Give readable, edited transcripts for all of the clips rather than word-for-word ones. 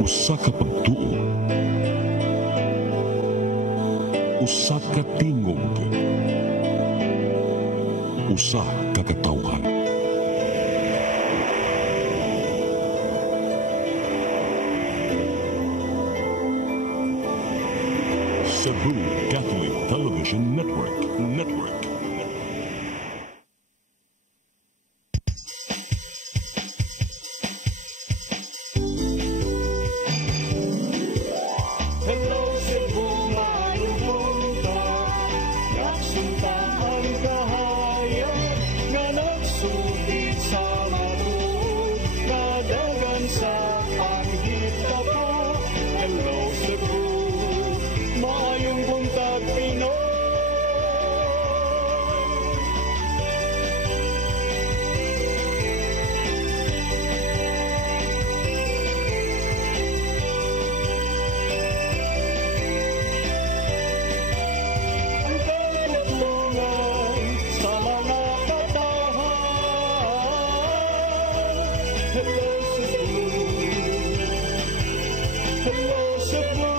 Usa ka pagtuo, usa ka tingog, usa ka katawhan. Cebu Catholic Television Network. Hello Cebu, maayong buntag. Nagsunta ang kahayan nga nagsulid sa matuod, nadagan sa panghitabo. Hello Cebu, maayong buntag Pinoy. Ang pagtutulungan sa mga katawhan. Hello Cebu, hello Cebu,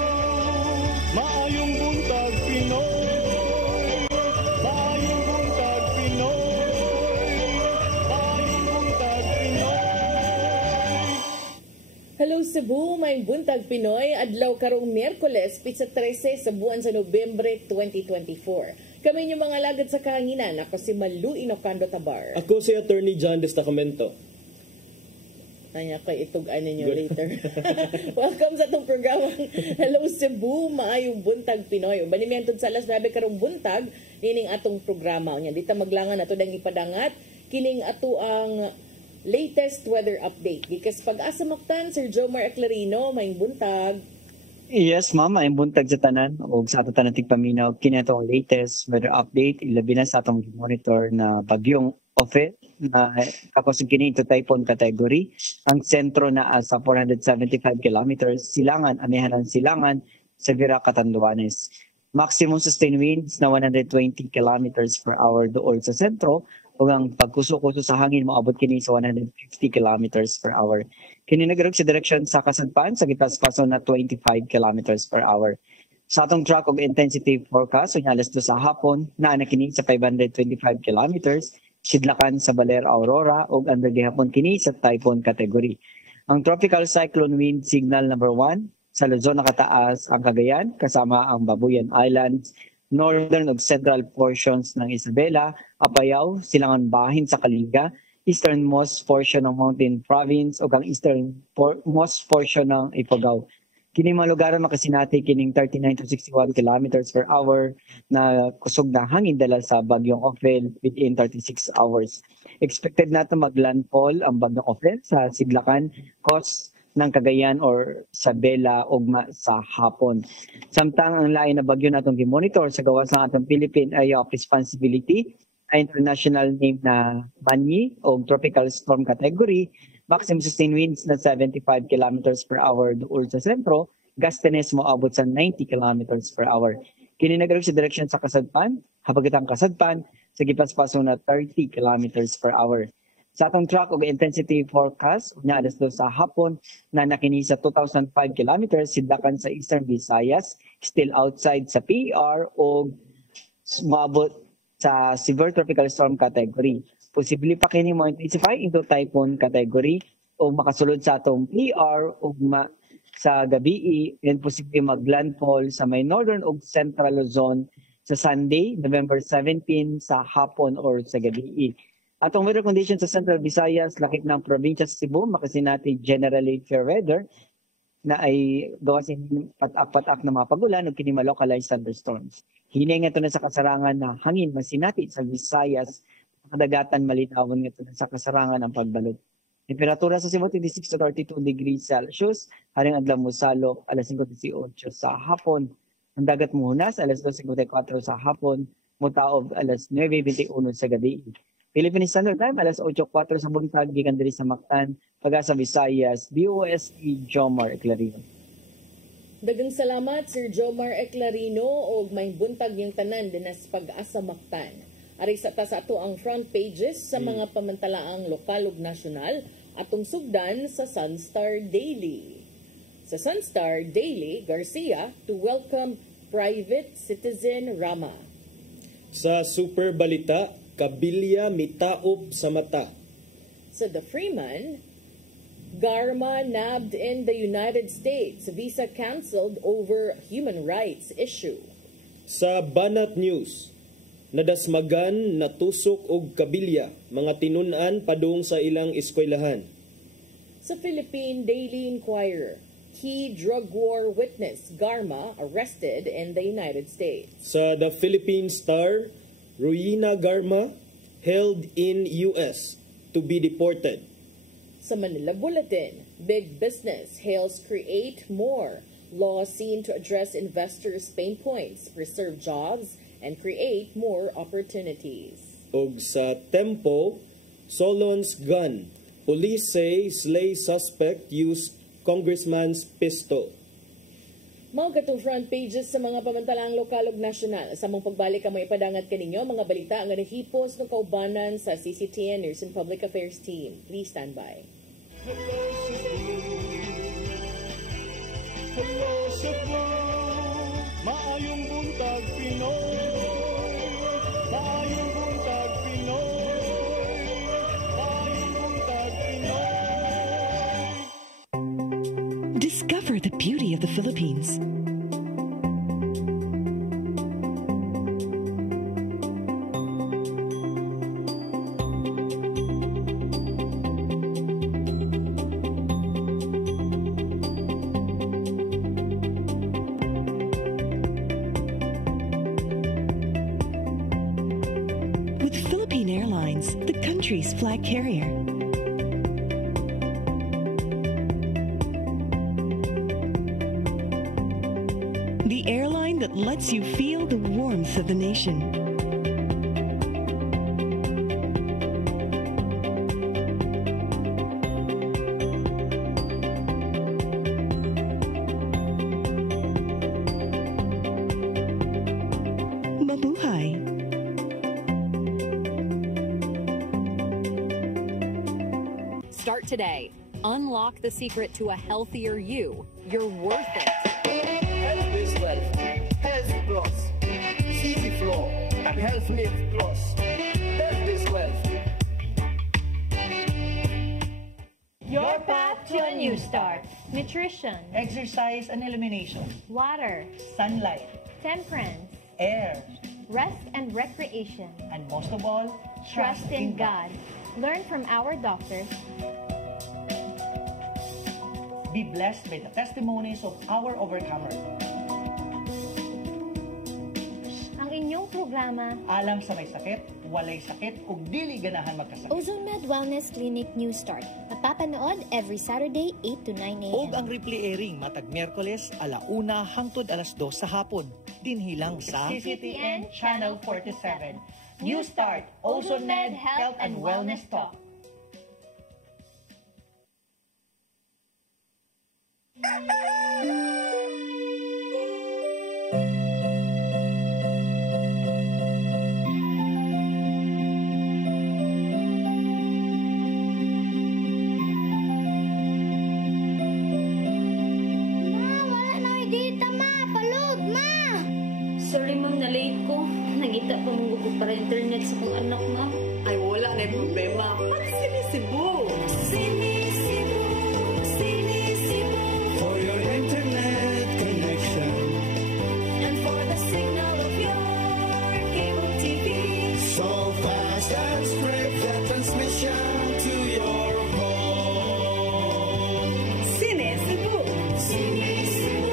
maayong buntag Pinoy. Maayong buntag Pinoy. Maayong buntag Pinoy. Hello Cebu, may buntag Pinoy, adlaw karong Miyerkules, pizza 13 sa buwan sa Nobyembre 2024. Kami inyong mga lagad sa kahanginan, ako si Malu Inocando Tabar. Ako si Attorney John Destacamento. Tanya ko itugan ninyo later. Welcome sa itong programang Hello Cebu, maayong buntag Pinoy. Banimiantod sa alas 9 karong buntag, nining atong programa. Dito maglangan ato dang ipadangat, kining ato ang latest weather update. Gikas pag-asa Mactan, Sir Jomar Eclarino, maayong buntag. Yes, ma'am. Ay buntag sa tanan o sa ato tanan tigpaminaw kini atong latest weather update ilabi na sa atong monitor na bagyong Ofe na tapos kini ito typhoon category. Ang sentro na sa 475 kilometers, silangan, amihanan silangan sa Vira, Catanduanes. Maximum sustained winds na 120 kilometers per hour dool sa sentro ug ang pagkuso-kuso sa hangin moabot kini sa 150 kilometers per hour. Kini nagrog sa direksyon sa kasadpan sa gipas-paso na 25 kilometers per hour. Sa atong track og intensity forecast unya alas 2 sa hapon naa na kini sa 525 kilometers sidlakan sa Baler, Aurora ug under gihapon kini sa typhoon category. Ang tropical cyclone wind signal number 1 sa Luzon nakataas ang Cagayan kasama ang Babuyan Islands, northern ug central portions ng Isabela, Apayao, Silangan Bahin sa Kalinga, easternmost portion ng Mountain Province ug ang easternmost portion ng Ifugao. Kining mga lugar makasinati kining 39 to 61 kilometers per hour na kusog na hangin dala sa bagyong Ophel within 36 hours. Expected nato maglandfall ang bagyong Ophel sa Siglakan, coast ng Cagayan or sa Bela ugma sa hapon. Samtang ang lain na bagyo natong gimonitor sa gawas ng atong Philippine Area of Responsibility ay international name na Banyi o tropical storm category. Maximum sustained winds na 75 kilometers per hour dool sa sentro, gastenes mo abot sa 90 kilometers per hour. Kini nagrog sa direksyon sa Kasadpan, habagatang Kasadpan, sa gipas-paso na 30 kilometers per hour. Sa atong track og intensity forecast, unya alas 2 sa hapon na nakini sa 2,005 kilometers sidlakan sa Eastern Visayas, still outside sa PER o moabot sa severe tropical storm category. Posible pa kini mo intensify into typhoon category o makasulod sa atong PR o sa gabi and posible maglandfall sa may northern o central Luzon sa Sunday, November 17 sa hapon or sa gabi. Atong weather conditions sa Central Visayas, lakip ng probinsya sa Cebu, makasinati generally fair weather na ay gawa sa patak-patak na mga pagulan o kini localized thunderstorms. Hinay nga ito na sa kasarangan na hangin masinati sa Visayas, kadagatan malinawon nga ito na sa kasarangan ng pagbalot. Temperatura sa Cebu 26 to 32 degrees Celsius, haring adlaw mosalok alas 5:18 sa hapon. Ang dagat muhunas alas 2:54 sa hapon, mutaob alas 9:21 sa gabi. Philippine Standard Time alas 8:04 sa buntag gikan diri sa Mactan, Pag-asa Visayas, BOST Jomar Eclarino. Dagang salamat Sir Jomar Eclarino og may buntag yung tanan dinas Pag-asa Mactan. Ari sa ato ang front pages sa mga pamantalaang lokal ug nasyonal atong sugdan sa Sunstar Daily. Sa Sunstar Daily, Garcia to welcome private citizen Rama. Sa Super Balita, kabilya mitaop sa mata. Sa The Freeman, Garma nabbed in the United States, visa canceled over human rights issue. Sa Banat News, nadasmagan, natusok og kabilya, mga tinun-an padung sa ilang eskwelahan. Sa Philippine Daily Inquirer, key drug war witness Garma arrested in the United States. Sa The Philippine Star, Ruina Garma held in US to be deported. Sa Manila Bulletin, big business hails create more. Law seen to address investors' pain points, preserve jobs, and create more opportunities. Og sa Tempo, Solon's gun. Police say slay suspect used congressman's pistol. Mao katong front pages sa mga pamantalang lokal ug nasyonal. Sa mong pagbalik ang mga ipadangat kaninyo, mga balita ang nahipos ng kaubanan sa CCTN News and Public Affairs Team. Please stand by. Hello Cebu, maayong buntag Pinoy. Maayong buntag Pinoy. Maayong buntag Pinoy. Discover the beauty of the Philippines. With Philippine Airlines, the country's flag carrier. The airline that lets you feel the warmth of the nation. Mabuhay! Start today. Unlock the secret to a healthier you. You're worth it. Health is wealth. Health plus. CC Flow and Health Lift Plus. Health is wealth. Your path to a new start. Nutrition, Exercise and elimination. water, Sunlight. temperance, Air. rest and recreation. And most of all, Trust in God. Learn from our doctors. Be blessed by the testimonies of our overcomers. Ang inyong programa, Alang sa may sakit, walay sakit, ug dili ganahan magkasakit. Ozone Med Wellness Clinic New Start. Napapanood every Saturday 8 to 9 a.m. Og ang replay airing matag Miyerkules 1:00 hangtod 2:00 sa hapon. Dinhilang sa CCTN Channel 47. New Start, Ozone Med Health and Wellness Talk. Sorry ma'am, na-late ko. Nagita pa mong gusto para internet sa kong anak ma'am. Ay, wala na yung problema. Mag-Sinisibu! Sinisibu, Sinisibu. For your internet connection. And for the signal of your cable TV. So fast and spread the transmission to your home. Sinisibu! Sinisibu,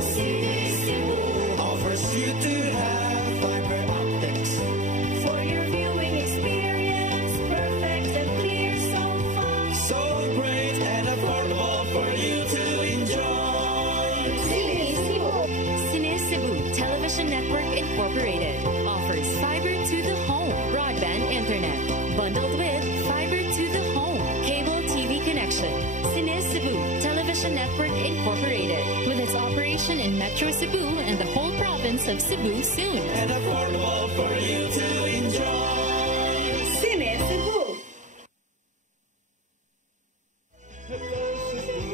Sinisibu. Offers you to have fiber optics. For your viewing experience, perfect and clear so far. So great and affordable for you to enjoy. Sinisibu. Sinisibu Television Network Incorporated offers fiber to the home broadband internet bundled with fiber to the home cable TV connection. Sinisibu Television Network Incorporated with its operation in Metro Cebu and the whole province of Cebu soon. And affordable for you to enjoy. Sinisibu! Hello Cebu,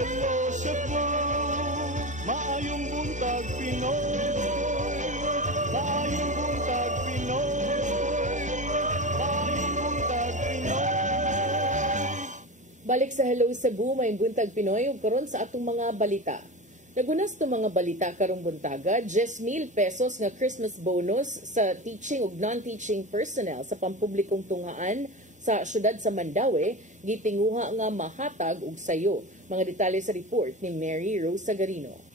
Hello Cebu, maayong buntag Pinoy. Maayong buntag Pinoy. Maayong buntag Pinoy. Balik sa Hello Cebu, may buntag Pinoy ug karon sa atong mga balita. Nagunas to mga balita karong buntaga, 10,000 pesos nga Christmas bonus sa teaching ug non-teaching personnel sa pampublikong tunghaan sa syudad sa Mandaue, gitinguha nga mahatag og sayo. Mga detalye sa report ni Mary Rose Sagarino.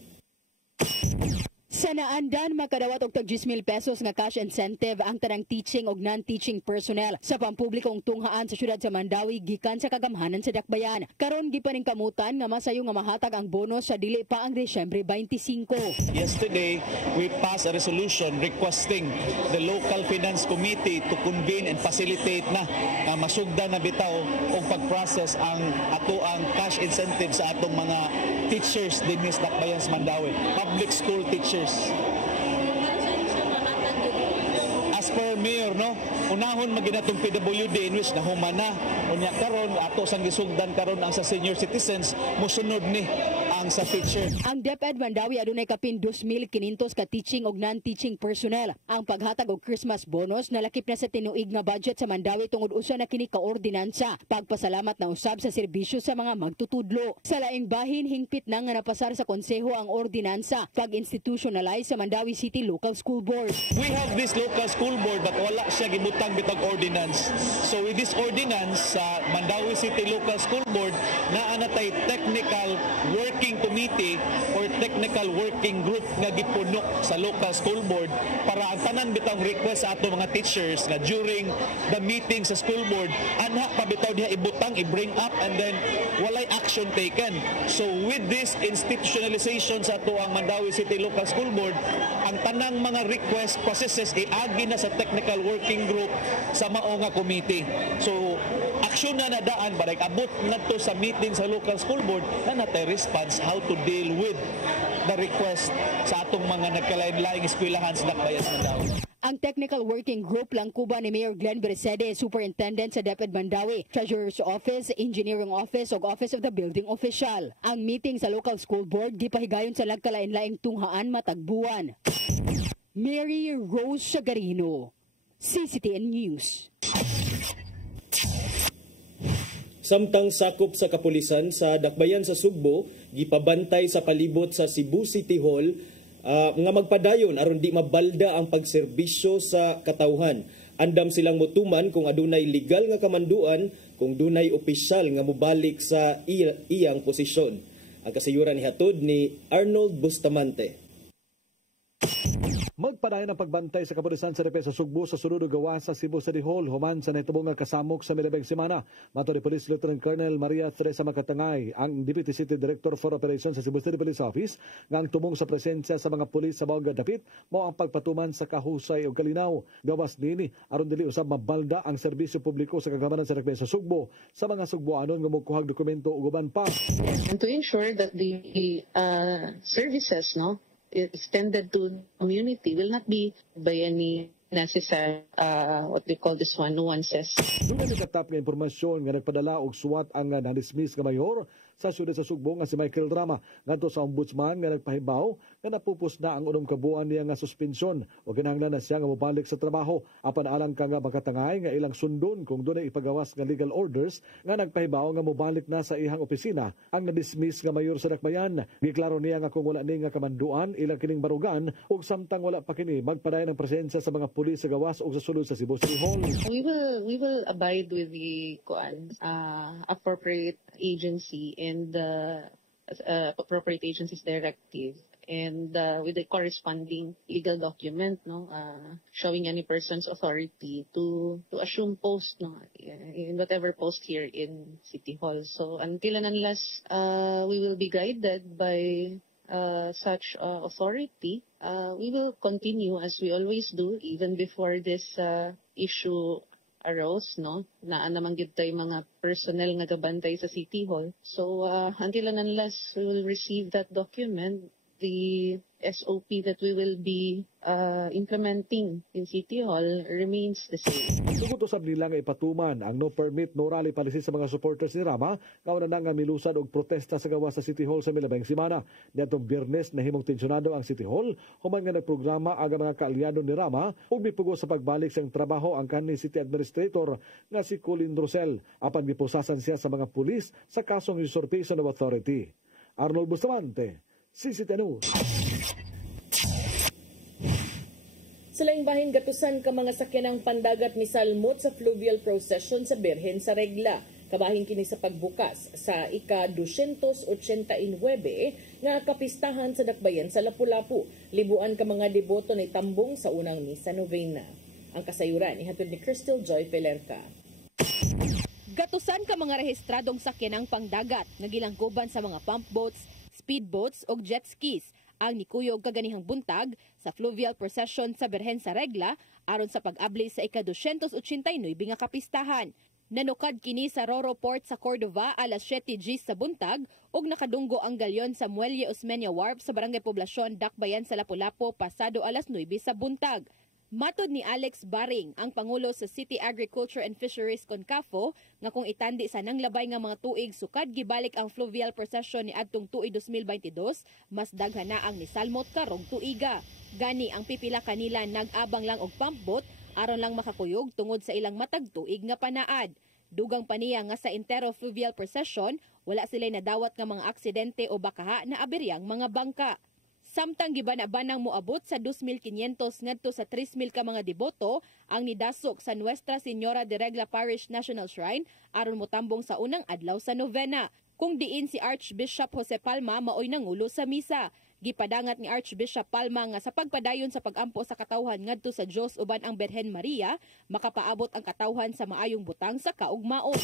Sa naandan, makadawat og tag 10,000 pesos nga cash incentive ang tanang teaching og non-teaching personnel sa pampublikong tunghaan sa syudad sa Mandaue gikan sa kagamhanan sa Dakbayan. Karon gipaningkamutan nga masayo nga mahatag ang bonus sa dili pa ang Disyembre 25. Yesterday, we passed a resolution requesting the local finance committee to convene and facilitate na masugdan na bitaw og pag-process ang atoang cash incentive sa atong mga teachers din sa Dakbayan sa Mandaue, public school teachers. As per Mayor, no, unahon maginatong PWD in which nahuman na. Unya karon ato sang gisugdan karon ang sa senior citizens mosunod ni ang sa teacher. Ang DepEd Mandaue adunay kapin 2,500 ka teaching og non-teaching personnel. Ang paghatag og Christmas bonus nalakip na sa tinuig nga budget sa Mandaue tungod usa na kini ka ordinansa. Pagpasalamat na usab sa serbisyo sa mga magtutudlo. Sa laing bahin hingpit na nga napasar sa konseho ang ordinansa pag-institutionalize sa Mandaue City Local School Board. We have this local school board but wala siya gibutang bitag ordinance. So with this ordinance sa Mandaue City Local School Board naa natay technical working committee or technical working group nga gipunok sa local school board para ang tanan bitang request sa ato mga teachers nga during the meeting sa school board anha pa bitaw diha ibutang i-bring up and then walay action taken. So with this institutionalization sa ato ang Mandaue City Local School Board, ang tanang mga request processes iagi na sa technical working group sa mao nga committee. So action na nadaan baray abot ngadto sa meeting sa local school board na natay response how to deal with the request sa atong mga nagkalain-laing eskwelahan sa Dakbayan sa Mandaue. Ang technical working group lang kuba ni Mayor Glenn Beresede, Superintendent sa DepEd Mandaue, Treasurer's Office, Engineering Office ug Office of the Building Official. Ang meeting sa local school board gipahigayon sa nagkalain-laing tunghaan matag buwan. Mary Rose Sagarino, CCTN News. Samtang sakop sa kapulisan sa Dakbayan sa Sugbo, gipabantay sa palibot sa Cebu City Hall nga magpadayon aron di mabalda ang pagserbisyo sa katawhan. Andam silang motuman kung adunay legal nga kamanduan kung dunay opisyal nga mobalik sa iyang posisyon. Ang kasayuran ni hatod ni Arnold Bustamante. Magpadayon ang pagbantay sa kapulisan sa Depensa Sugbo sa sunod gawas sa Cebu City Hall human sa nahitubong nga kasamok sa milabing semana. Mato ni Police Lieutenant Colonel Maria Teresa Makatangay, ang Deputy City Director for Operations sa Cebu City Police Office, nga ang tumong sa presensya sa mga pulis sa bawang dapit mao ang pagpatuman sa kahusay ug kalinaw. Gawas nini aron dili usab mabalda ang serbisyo publiko sa kagamanan sa Depensa Sugbo sa mga Sugboanon nga mokuhag dokumento ug uban pa. And to ensure that the services extended to community will not be by any necessary, what they call this one, nuances. Doon na nakatap nga impormasyon nga nagpadala og suwat ang na-dismiss nga mayor sa siyudad sa Sugbo nga si Michael Drama ngadto sa ombudsman nga nagpahibaw nga napupos na ang unom ka buwan niya nga suspensyon o kinahanglan na siya nga mobalik sa trabaho apan alang ka nga makatangay nga ilang sundon kung dunay ipagawas nga legal orders nga nagpahibaw nga mobalik na sa ihang opisina ang na-dismiss nga mayor sa Dakbayan. Giklaro niya nga kung wala ni nga kamanduan ilang kining barugan ug samtang wala pa kini magpadayon ang presensya sa mga pulis sa gawas ug sa sulod sa Cebu City Hall. We will abide with the appropriate agency and the appropriate agency's directive and with the corresponding legal document showing any person's authority to assume post in whatever post here in City Hall. So until and unless we will be guided by such authority, we will continue as we always do even before this issue arose, na naman gyud tay mga personnel nga gabantay sa City Hall. So until and unless we will receive that document, the SOP that we will be implementing in City Hall remains the same. Tungod usab nila nga ipatuman ang no permit no rally policy sa mga supporters ni Rama, kauna na nga milusad og protesta sa gawas sa City Hall sa milabing semana. Niadtong Biyernes nahimong tensyonado ang City Hall human nga nagprograma ang mga kaalyado ni Rama ug mipugo sa pagbalik sa trabaho ang kanhi City Administrator nga si Colin Rosel apan gipusasan siya sa mga pulis sa kasong usurpation of authority. Arnold Bustamante, CCTV News. Sa laing bahin gatusan ka mga sakyanang pandagat misalmot sa fluvial procession sa Birhen sa Regla. Kabahin kini sa pagbukas sa ika-289 nga kapistahan sa dakbayan sa Lapu-Lapu. Libuan ka mga deboto ni tambong sa unang misa novena. Ang kasayuran ihatod ni Crystal Joy Pelerca. Gatusan ka mga rehistradong sakyanang pangdagat nga gilangkuban sa mga pump boats, speedboats o jet skis ang nikuyog kaganihang buntag sa fluvial procession sa Birhen sa Regla aron sa pag-abli sa ika-289 nga kapistahan. Nanukad kini sa Roro Port sa Cordova alas 7 Gs sa buntag ug nakadunggo ang galyon sa Muelle Osmeña Wharf sa Barangay Poblasyon, Dakbayan sa Lapu-Lapu pasado alas 9 sa buntag. Matod ni Alex Baring, ang Pangulo sa City Agriculture and Fisheries CONCAFO, nga kung itandi sa nanglabay nga mga tuig sukad gibalik ang fluvial procession ni adtong tuig 2022, mas daghan na ang nisalmot karong tuiga. Gani ang pipila kanila nag-abang lang og pump boat aron lang makakuyog tungod sa ilang matag tuig nga panaad. Dugang pa niya nga sa entero fluvial procession, wala sila nadawat nga mga aksidente o bakaha na aberyang mga bangka. Samtang gibana-banang moabot sa 2,500 ngadto sa 3,000 ka mga deboto ang nidasok sa Nuestra Señora de Regla Parish National Shrine aron motambong sa unang adlaw sa novena. Kung diin si Archbishop Jose Palma maoy nangulo sa misa. Gipadangat ni Archbishop Palma nga sa pagpadayon sa pagampo sa katawhan ngadto sa Dios uban ang Birhen Maria, makapaabot ang katawhan sa maayong butang sa kaugmaon.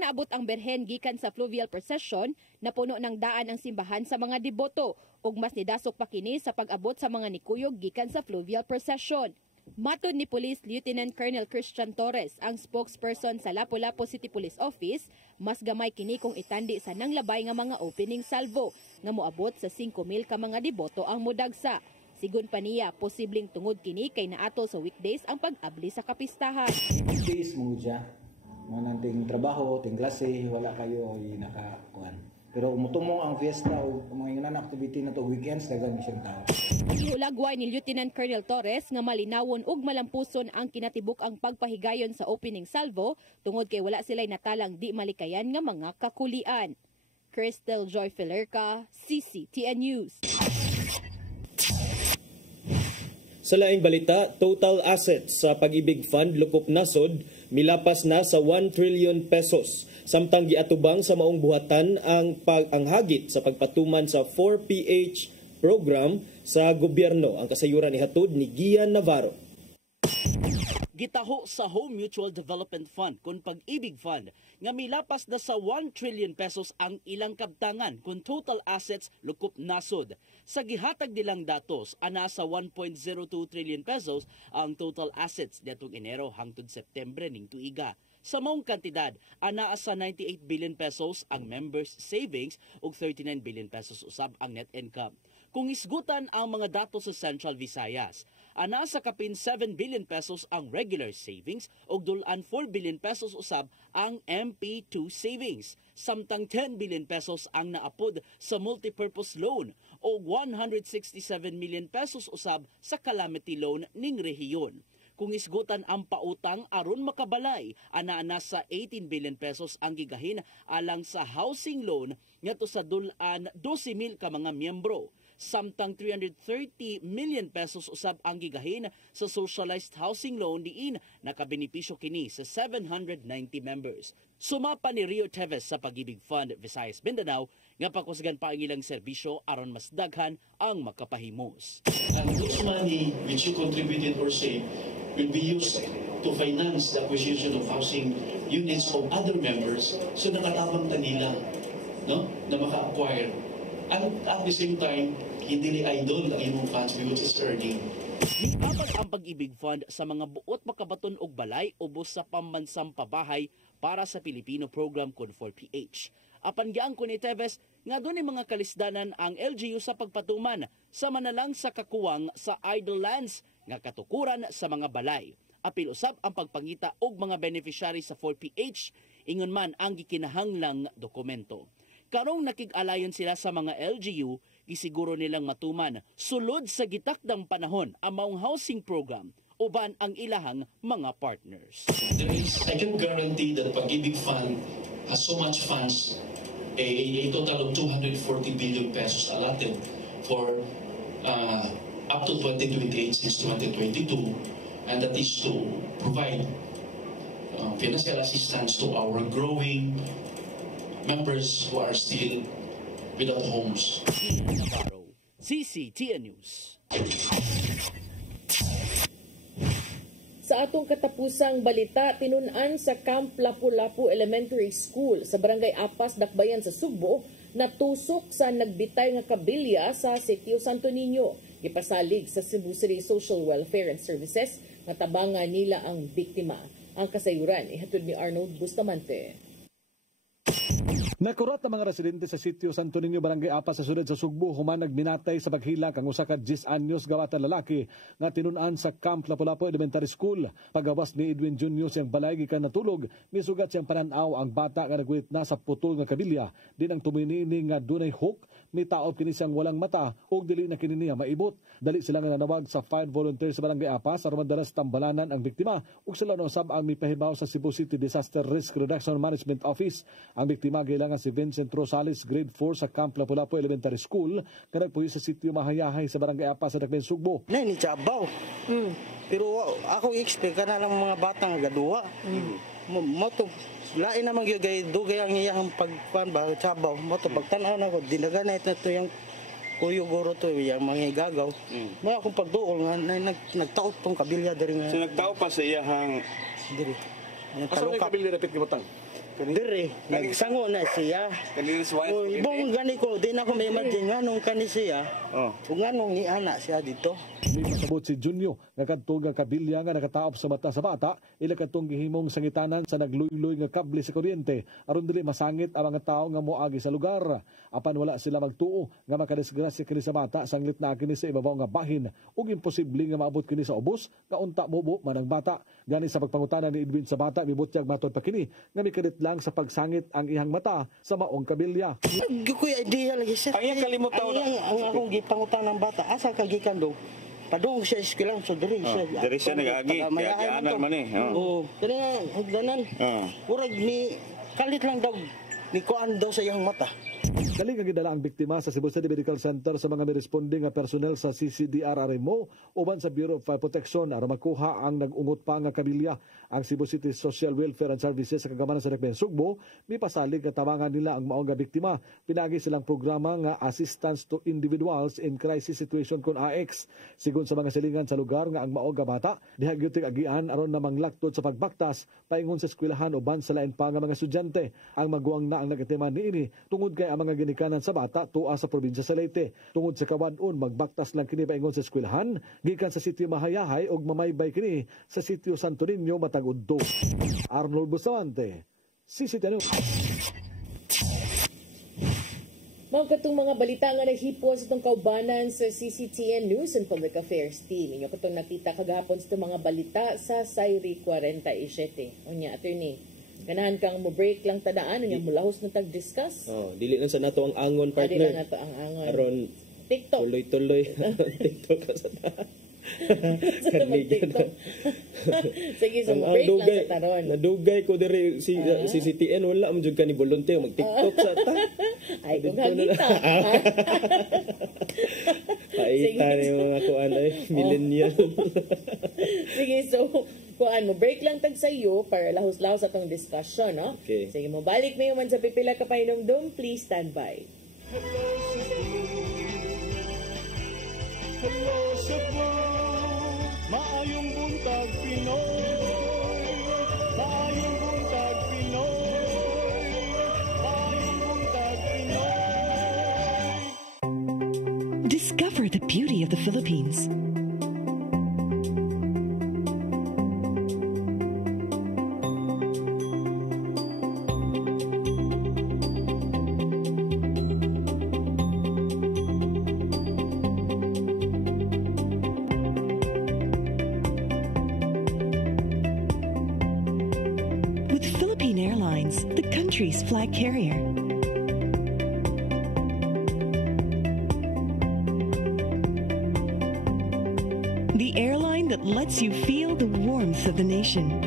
Naabot ang Birhen gikan sa fluvial procession, napuno ng daan ang simbahan sa mga deboto ug mas nidasok pa kini sa pag-abot sa mga nikuyog gikan sa fluvial procession. Matod ni Police Lieutenant Colonel Christian Torres, ang spokesperson sa Lapu-Lapu City Police Office, mas gamay kini kung itandi sa nanglabay nga mga opening salvo nga moabot sa 5,000 ka mga deboto ang modagsa. Sigun pa niya, posibleng tungod kini kay naatol sa weekdays ang pag-abli sa kapistahan. Weekdays mo dya. Mga ting trabaho, ting klase, wala kayo nakakuan. Pero umutumong ang fiesta o mga inan activity na to weekends dagang siyang tao. Ihulagway ni Lieutenant Colonel Torres nga malinawon ug malampuson ang kinatibuk ang pagpahigayon sa opening salvo tungod kay wala sila'y natalang di malikayan nga mga kakulian. Crystal Joy Pelerca, CCTN News. Sa laing balita, total assets sa Pag-ibig Fund lukop nasod milapas na sa 1 trillion pesos. Samtang giatubang sa maong buhatan ang hagit sa pagpatuman sa 4PH program sa gobyerno. Ang kasayuran ihatod ni Gian Navarro. Gitaho sa Home Mutual Development Fund kung Pag-ibig Fund nga milapas na sa 1 trillion pesos ang ilang kabtangan kung total assets lukop nasod. Sa gihatag nilang datos, ana sa 1.02 trillion pesos ang total assets netong Enero hangtod Septembre ning tuiga. Sa maong kantidad, ana sa 98 billion pesos ang members' savings ug 39 billion pesos usab ang net income. Kung isgutan ang mga datos sa Central Visayas, ana sa kapin 7 billion pesos ang regular savings ug dulan 4 billion pesos usab ang MP2 savings. Samtang 10 billion pesos ang naapod sa multipurpose loan o 167 million pesos usab sa calamity loan ning rehiyon. Kung isgutan ang pautang aron makabalay, ana sa 18 billion pesos ang gigahin alang sa housing loan ngadto sa dulan 12,000 ka mga miyembro. Samtang 330 million pesos usab ang gigahin sa socialized housing loan diin nakabenepisyo kini sa 790 members. Sumapa ni Rio Teves sa Pag-ibig Fund Visayas Mindanao, nga pakusgan pa ang ilang serbisyo aron mas daghan ang makapahimos. And those money which you contributed or saved will be used to finance the acquisition of housing units of other members so nakatabang ta nila, no, na maka-acquire. And at the same time, hindi idol ang imong funds which is earning. Niabag ang Pag-ibig Fund sa mga buot makabaton og balay ubos sa pambansang pabahay para sa Filipino program kon 4PH. Apan giang ko ni Teves nga doon mga kalisdanan ang LGU sa pagpatuman sa manalang sa kakuwang sa idle lands nga katukuran sa mga balay. Apil usab ang pagpangita og mga beneficiary sa 4PH ingon man ang gikinahanglang dokumento. Karong nakig-alayon sila sa mga LGU, gisiguro nilang matuman sulod sa gitakdang panahon ang maong housing program uban ang ilahang mga partners. I can guarantee that the Pag-ibig Fund has so much funds, a total of 240 billion pesos allotted for up to 2028 since 2022, and that is to provide financial assistance to our growing members who are still without homes. CCTN News. Sa atong katapusang balita, tinun-an sa Camp Lapu-Lapu Elementary School sa Barangay Apas, Dakbayan sa Sugbo, natusok sa nagbitay nga kabilya sa Sitio Santo Niño. Gipasalig sa Cebu City Social Welfare and Services, matabangan nila ang biktima. Ang kasayuran, ihatod ni Arnold Bustamante. Nakurat ang mga residente sa Sitio Santo Niño, Barangay Apas sa sudad sa Sugbo human nagminatay sa paghila kang usa ka 10 anyos gawata lalaki nga tinun-an sa Camp Lapu-Lapu Elementary School. Pagawas ni Edwin Jr. siyang balay gikan natulog, misugat siyang pananaw ang bata nga nagwit na sa putol nga kabilya. Din ang tuminini nga dunay hook, mitaop kini siyang walang mata ug dili na kini niya maibot. Dali sila nga nanawag sa fire volunteers sa Barangay Apas aron madalas tambalanan ang biktima ug sila usab ang mipahibaw sa Cebu City Disaster Risk Reduction Management Office. Ang biktima nga si Vincent Rosales, grade 4 sa Camp Lapu-Lapu Elementary School, nga nagpuyo sa Sitio Mahayahay sa Barangay Apas sa Dakbayan, Sugbo. Ni Chabaw. Pero ako expect ka na ng mga batang gaduwa. Moto lain naman gyud gay dugay ang iyang pagkuan ba Chabaw. Moto pagtan-aw na ko dinaga na ito yung kuyo guro to yung mga igagaw. May akong pagduol nga nagtaot tong kabilya diri nga. So nagtao pa sa iyang diri. Asa may kabilya dapat gibutang? Diri, nagsango na siya. Kanilis wife. O, ibong gani ko, di na ko may imagine nga nung kani siya. Kung nga nung iana siya dito. Di masabot si Junyo, nga kadtong nga kabilya nga nakataop sa mata sa bata, ila kadtong gihimong sangitanan sa nagluy-luy nga kable sa kuryente, aron dili masangit ang mga tao nga moagi sa lugar. Apan wala sila magtuo nga makadisgrasya kini sa bata, sanglit na kini sa ibabaw nga bahin, ug imposible nga maabot kini sa ubos, nga unta mubo man ang bata. Gani sa pagpangutanan ni Edwin sa bata, mibutyag matod pa kini, nga mikadit lang sa pagsangit ang ihang mata sa maong kabilya. Kuya idea lagi siya. Ang iyang kalimutan ang akong gipangutan ng bata, asa ka gikan do? Padung siya eskwela so diri siya. Diri siya nag-agi, kaya gianan man eh. Oo. Diri nga hugdanan. Murag ni kalit lang daw ni kuan daw sa iyang mata. Kali nga gidala ang biktima sa Cebu City Medical Center sa mga responding nga personnel sa CCDRRMO uban sa Bureau of Fire Protection aron makuha ang nag-ungot pa nga kabilya. Ang Cebu City Social Welfare and Services sa kagamanan sa Dakbayan, Sugbo, may pasalig nga tawangan nila ang maong nga biktima. Pinagi silang programa nga Assistance to Individuals in Crisis Situation kon AX. Sigon sa mga silingan sa lugar nga ang maong nga bata diha gyud agian aron na manglaktot sa pagbaktas paingon sa eskwelahan uban sa lain pa nga mga estudyante. Ang maguwang na ang nagatiman niini tungod kay ang mga ginikanan sa bata tuwa sa probinsya sa Leyte. Tungod sa kawan-on magbaktas lang kini paingon sa eskwelahan gikan sa Sitio Mahayahay ug mamaybay kini sa Sitio Santo Niño Udto. Arnold Bustamante, CCTN News. Mga katong mga balita nga naghipo sa itong kaubanan sa CCTN News and Public Affairs Team. Inyo katong nakita kagahapon sa itong mga balita sa Sairi 47. Unya, attorney, ganahan kang mo break lang tadaan, nga mulahos na tag-discuss. Dili lang sa nato ang angon, partner. Dili lang nato ang angon. Aron TikTok. Tuloy-tuloy. TikTok ka sa sige, so break lang sa taron. Nadugay ko diri si CCTN wala man jud ka ni volunteer mag-TikTok sa ta. Ay kung hagita. Paita ni mga kuan ay millennial. Sige, so kuan mo break lang tag sayo para lahos-lahos atong discussion, no? Okay. Sige, mo balik na man sa pipila ka pahinumdum, please stand by. Hello Cebu, maayong buntag Pinoy. Maayong buntag Pinoy. Maayong buntag Pinoy. Discover the beauty of the Philippines. With Philippine Airlines, the country's flag carrier. The airline that lets you feel the warmth of the nation.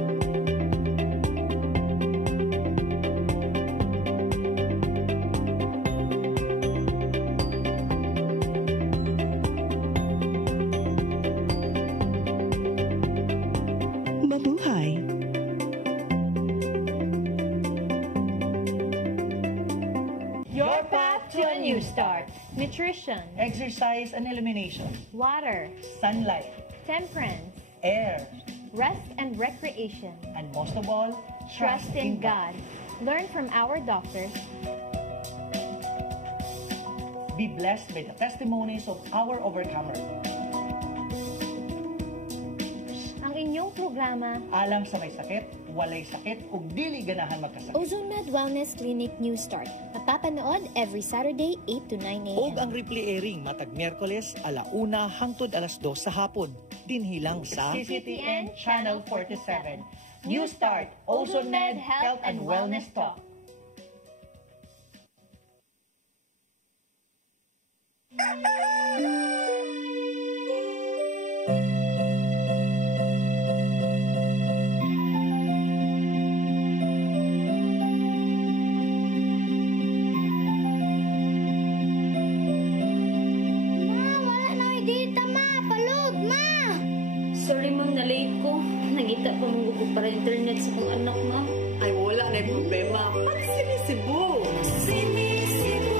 Mabuhay! Your path to a new start. Nutrition, Exercise and elimination. water, Sunlight. temperance, Air. rest and recreation. And most of all, Trust in God. Learn from our doctors. Be blessed by the testimonies of our overcomers. Ang inyong programa, Alang sa may sakit, walay sakit, ug dili ganahan magkasakit. OzoneMed Wellness Clinic New Start. Napapanood every Saturday, 8 to 9 a.m. Og ang replay airing matag Miyerkules 1:00 hangtod 2:00 sa hapon. Dinhilang sa CCTN Channel 47. New Start, OzoneMed Health and Wellness Talk. Sorry ma'am, na-late ko. Nangita pa mong para internet sa kong anak, ma'am. Ay, wala na yung problema. Pag-sinisibu. Sinisibu,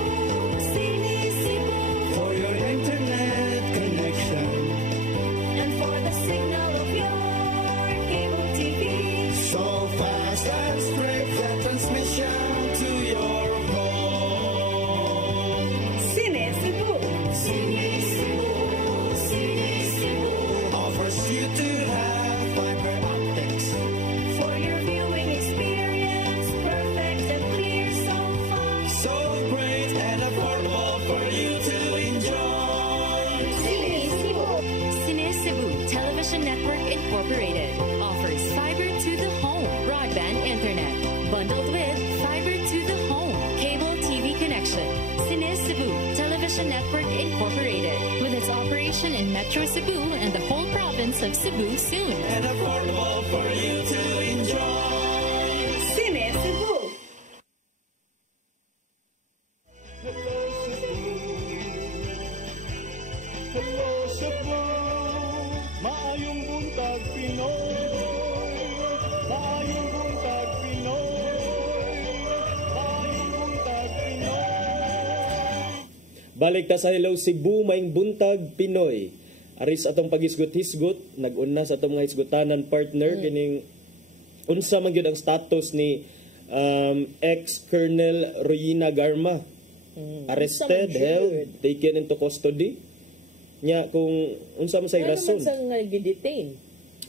sinisibu. For your internet connection. And for the signal of your cable TV. So fast and straight that transmission to your home. Sinisibu. Sinisibu, sinisibu. Offers you to have fiber optics. For your viewing experience, perfect and clear so far. So great and affordable for you to enjoy. Cine Cebu Television Network Incorporated offers fiber to the home broadband internet bundled with fiber to the home cable TV connection. Cine Cebu Television Network Incorporated with its operation in Metro Cebu and the whole province of Cebu soon. And affordable for you to enjoy. Sinisibu. Hello Cebu, maayong buntag Pinoy. Maayong buntag Pinoy. Maayong buntag Pinoy. Balik ta sa Hello Cebu, maing buntag Pinoy. Aris atong pag-hisgot-hisgot, nag-una sa atong mga hisgotanan partner, kining unsa man gyud ang status ni ex-Colonel Royina Garma. Arrested, held, taken into custody. Nya kung unsa man say rason. Ano man sang gi-detain?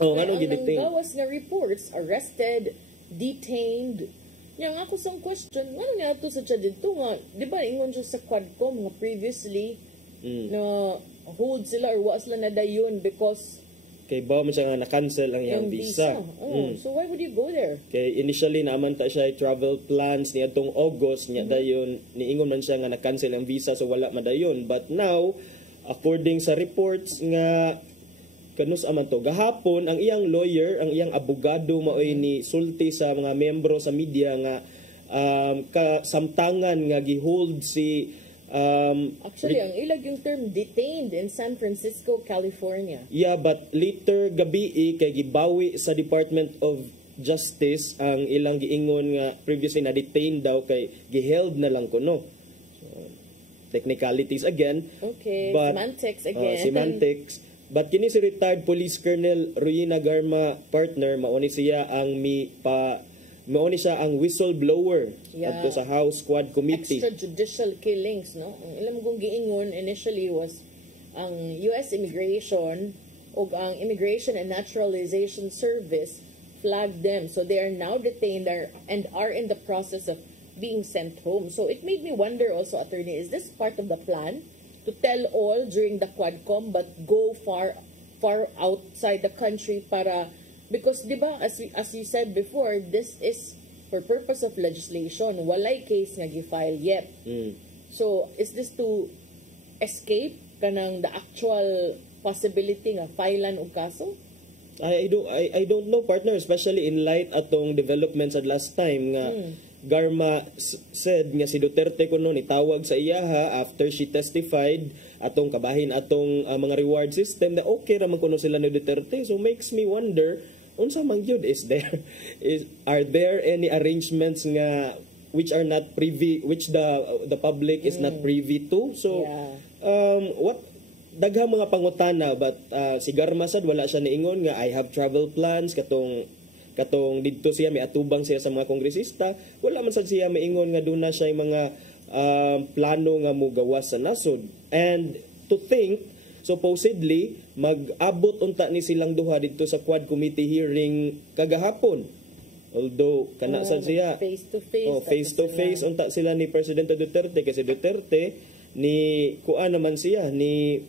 Oh, ano gi-detain? Ang gawas nga reports, arrested, detained. Yang ako sang question, ano niya to sa siya dito nga, di ba ingon siya sa Quadcom nga previously na hold sila or wa sila na dayon because Kay ba man siya nga na-cancel ang iyang visa. Oh, so why would you go there? Kay initially naaman ta siya travel plans ni atong August nya dayon niingon man siya nga na-cancel ang visa so wala madayon. But now according sa reports nga kanus aman to gahapon ang iyang lawyer, ang iyang abogado maoy ni sulti sa mga miyembro sa media nga kasamtangan nga gihold si actually ang ilag yung term detained in San Francisco, California. Yeah, but later gabi kay gibawi sa Department of Justice ang ilang giingon nga previously na detained daw kay giheld na lang kuno. So, technicalities again. Okay, But, semantics again. Semantics. But kini si retired Police Colonel Ruyina Garma partner, mauni siya ang mauni siya ang whistleblower adto sa House Squad Committee. Extrajudicial killings, no? Ang ilang kong giingon initially was ang US Immigration o ang Immigration and Naturalization Service flagged them. So they are now detained and are in the process of being sent home. So it made me wonder also, Attorney, is this part of the plan to tell all during the Quadcom but go far outside the country para, because diba as you said before, this is for purpose of legislation, walay case nga gi-file yet. So is this to escape kanang the actual possibility nga filean og kaso? I don't know, partner, especially in light atong developments at last time nga Garma said nga si Duterte kuno nitawag sa iyaha after she testified atong kabahin atong mga reward system na okay ra man kuno sila ni Duterte. So makes me wonder unsa man gyud are there any arrangements nga which are not privy, which the public is not privy to? So what daghang mga pangutana, but si Garma sad wala siya niingon nga I have travel plans katong didto siya may atubang siya sa mga kongresista, wala man sad siya maingon nga duna siya mga plano nga mogawas sa nasod. And to think, supposedly mag-abot unta ni silang duha didto sa Quad Committee hearing kagahapon. Although kana sad siya face to face unta sila ni Presidente Duterte, kasi Duterte ni kuan naman siya ni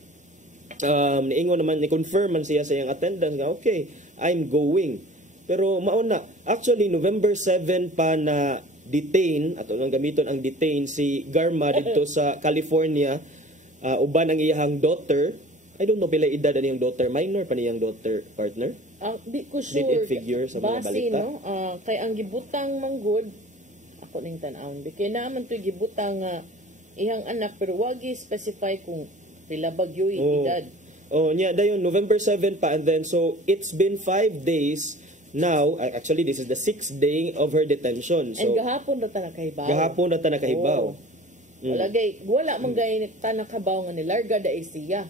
niingon naman, ni confirm man siya sa iyang attendance nga okay, I'm going. Pero mauna, actually November 7 pa na detain, ato nang gamiton ang detain si Garma dito sa California, uban ang iyang daughter. I don't know pila edad ang iyang daughter, minor pa niyang daughter, partner? Di ko sure. Did it figure sa mga balita? No? Kay ang gibutang manggod, ako ning tan-awon, kay naman to gibutang iyang anak, pero wagi specify kung pila bagyo edad. Nya dayon November 7 pa, and then so it's been 5 days now. Actually this is the 6th day of her detention. So and gahapon ra ta nakahibaw. Wala man gay ta nakabaw nga nilarga da siya.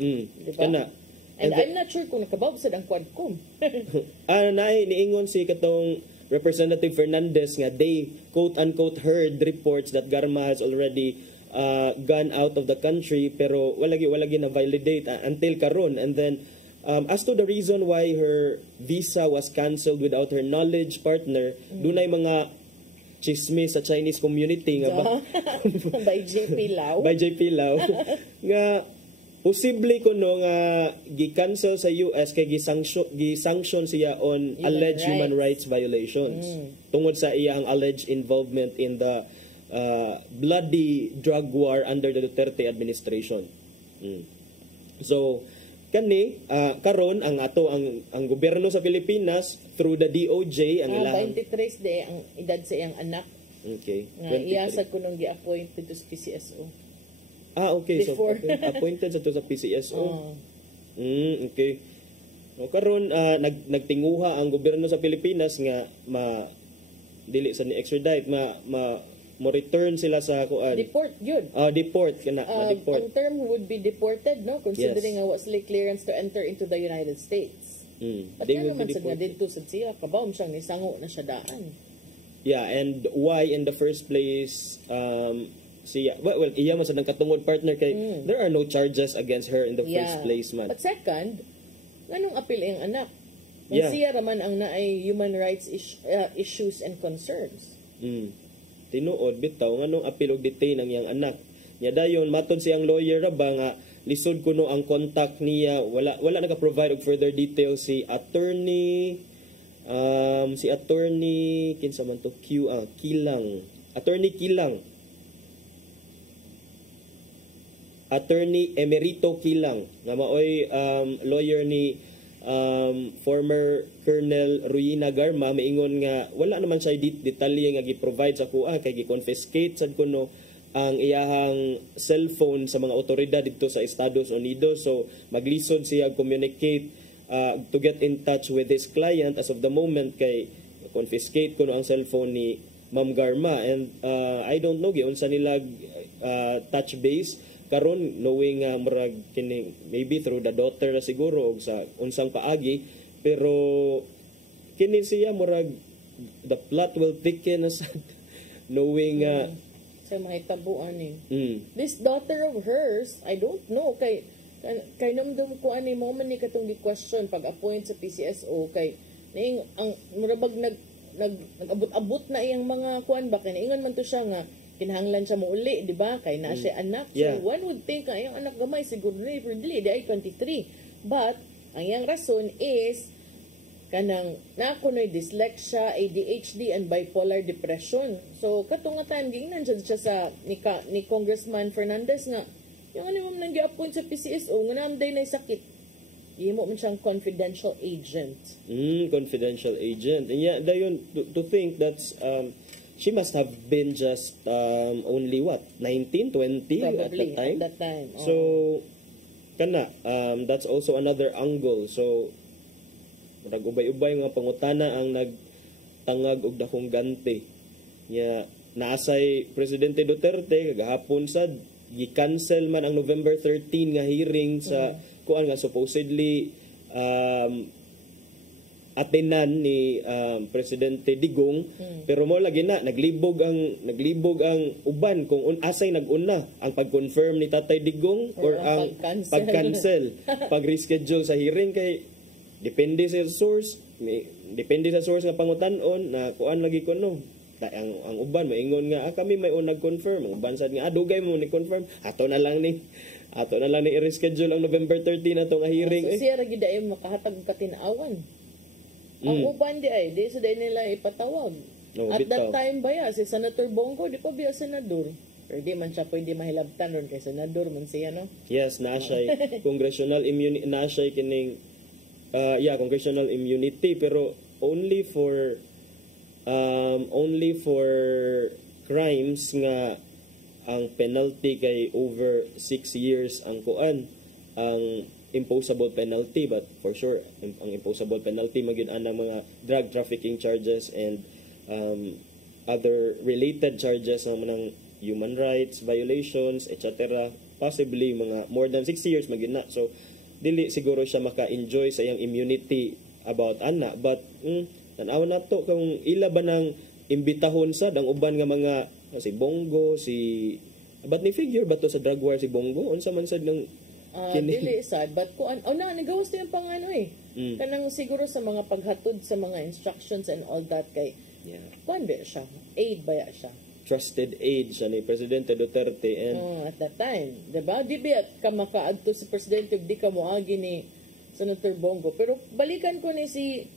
Diba? And I'm not sure kung nakabaw sa ang Quadcom. Niingon si katong Representative Fernandez nga they quote-unquote heard reports that Garma has already gone out of the country, pero walagi na validate until karon. And then as to the reason why her visa was cancelled without her knowledge, partner, dunay mga chismis sa Chinese community nga ba by JP Lau nga posible kuno nga gi-cancel sa US kay gi-sanction siya on alleged human rights violations tungod sa iyang alleged involvement in the bloody drug war under the Duterte administration. So kani karon ang gobyerno sa Pilipinas through the DOJ ang ilang 23 de ang edad sa iyang anak. Okay. Iyasag ko nung gi-appoint to sa PCSO. Okay. Before. So appointed sa PCSO. Okay. No, karon nagtinguha ang gobyerno sa Pilipinas nga dili sa ni-extradite mo return sila sa kuan. Deport yun. Deport kana ma-deport. Ang term would be deported, no, considering nga was like clearance to enter into the United States. But yan naman sa nga dito sa siya kabawm siyang nisango na siya daan. Yeah, and why in the first place siya iya man sa nang katungod, partner, kay there are no charges against her in the first place man. But second, nganong apil ang anak? Siya raman ang naay human rights issues and concerns. Tinuod bitaw nganong apil og detain ang iyang anak. Nya dayon matud siyang lawyer ra ba nga lisod kuno ang contact niya, wala naka-provide og further details si attorney kinsa man to Attorney Emerito Kilang nga maoy lawyer ni former Colonel Ruyina Garma, maingon nga wala naman siya detalye nga gi-provide sa kuha kay gi-confiscate sad kuno ang iyahang cellphone sa mga otoridad dito sa Estados Unidos. So maglisod siya communicate to get in touch with his client as of the moment kay confiscate kuno ang cellphone ni Ma'am Garma, and I don't know giunsa nila touch base karon, knowing murag kining maybe through the daughter na siguro og sa unsang paagi, pero kini siya murag the plot will thicken as knowing sa mga tabuan this daughter of hers, I don't know kay namdum ko ani mo man ni katong gi-question pag-appoint sa PCSO kay ning ang murabag nag-abot-abot na iyang mga kuan ba kay naingon man to siya nga kinahanglan siya mo uli, di ba? Kay na siya anak. So, one would think na iyang anak gamay siguro na dili di ay 23. But ang iyang rason is kanang nakunoy dyslexia, ADHD and bipolar depression. So katungatan giingnan siya sa ni Congressman Fernandez nga yung ano mo nang gi-appoint sa PCSO nga namday na sakit. Imo man siyang confidential agent. Confidential agent. And yeah, dayon to think that's she must have been just only what 19, 20 probably at that time. So kana that's also another angle. So nag-ubay-ubay nga pangutana ang nagtangag og dakong gante. Nya naasay Presidente Duterte kagahapon sad gi-cancel man ang November 13 nga hearing sa kuan nga supposedly atenan ni Presidente Digong, pero mo lagi na naglibog ang uban kung asay nag-una ang pag-confirm ni Tatay Digong or ang pag-cancel pag-reschedule sa hearing kay depende sa source nga pangutan-on na kuan lagi ko no ang uban maingon nga kami may nag-confirm ang uban sad nga dugay mo ni confirm ato na lang ni i-reschedule ang November 13 natong hearing. So siya ra gid ay makahatag katinawan. Ang uban di ay di sa nila ipatawag. At that time ba si Senator Bongo di pa biya senador. Pero di man siya pwede mahilabtan ron kay senador man siya no. Yes, na siya congressional immunity na siya kining congressional immunity pero only for crimes nga ang penalty kay over 6 years ang kuan ang imposable penalty, but for sure ang imposable penalty magyud anang mga drug trafficking charges and other related charges ng human rights violations etc. possibly mga more than 6 years magyud na. So dili siguro siya maka-enjoy sa iyang immunity about ana, but tanaw na to kung ila ba nang imbitahon sad ang uban nga mga si Bongo, but ni figure ba to sa drug war si Bongo unsa man sad ng dili sad, but kuan nagawas to yung pangano kanang siguro sa mga paghatod sa mga instructions and all that kay kuan ba siya aid ba siya trusted aid siya ni Presidente Duterte and at that time diba di ba ka makaadto si Presidente di ka moagi ni Senator Bongo, pero balikan ko ni si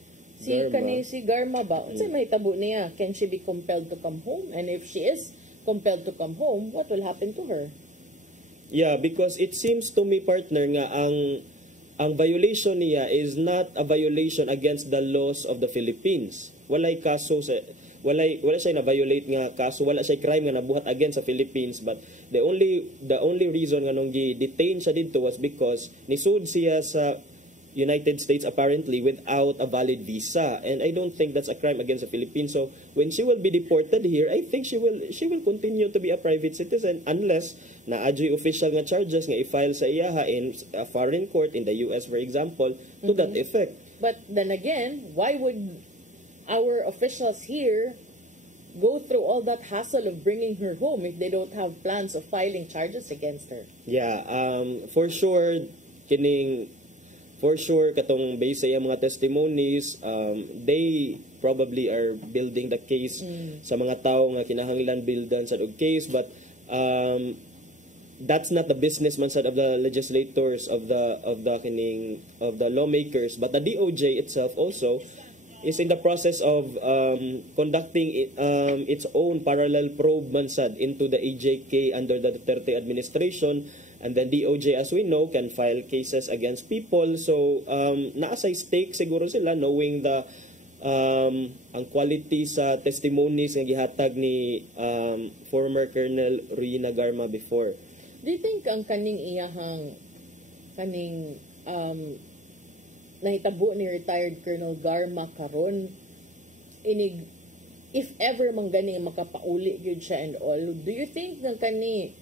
Garma ba unsay mahitabo niya, can she be compelled to come home, and if she is compelled to come home, what will happen to her? Yeah, because it seems to me, partner, nga ang violation niya is not a violation against the laws of the Philippines. Walay kaso wala siya na violate nga kaso, wala siya crime nga nabuhat against sa Philippines, but the only reason nga nung gi-detain siya dito was because nisud siya sa United States apparently without a valid visa, and I don't think that's a crime against the Philippines. So when she will be deported here, I think she will continue to be a private citizen unless naadyoy official nga charges nga i-file sa iyaha in a foreign court in the US, for example, to that effect. But then again, why would our officials here go through all that hassle of bringing her home if they don't have plans of filing charges against her? Yeah, for sure katong based sa mga testimonies, they probably are building the case sa mga tao nga kinahanglan buildan sa og case, but that's not the business man sad of the legislators of the lawmakers, but the DOJ itself also is in the process of conducting its own parallel probe man sad into the AJK under the Duterte administration. And then DOJ, as we know, can file cases against people. So, naasay stake siguro sila knowing the ang quality sa testimonies nga gihatag ni former Colonel Rina Garma before. Do you think ang kaning nahitabo ni retired Colonel Garma karon inig if ever man gani makapauli gyud siya and all, do you think nga kani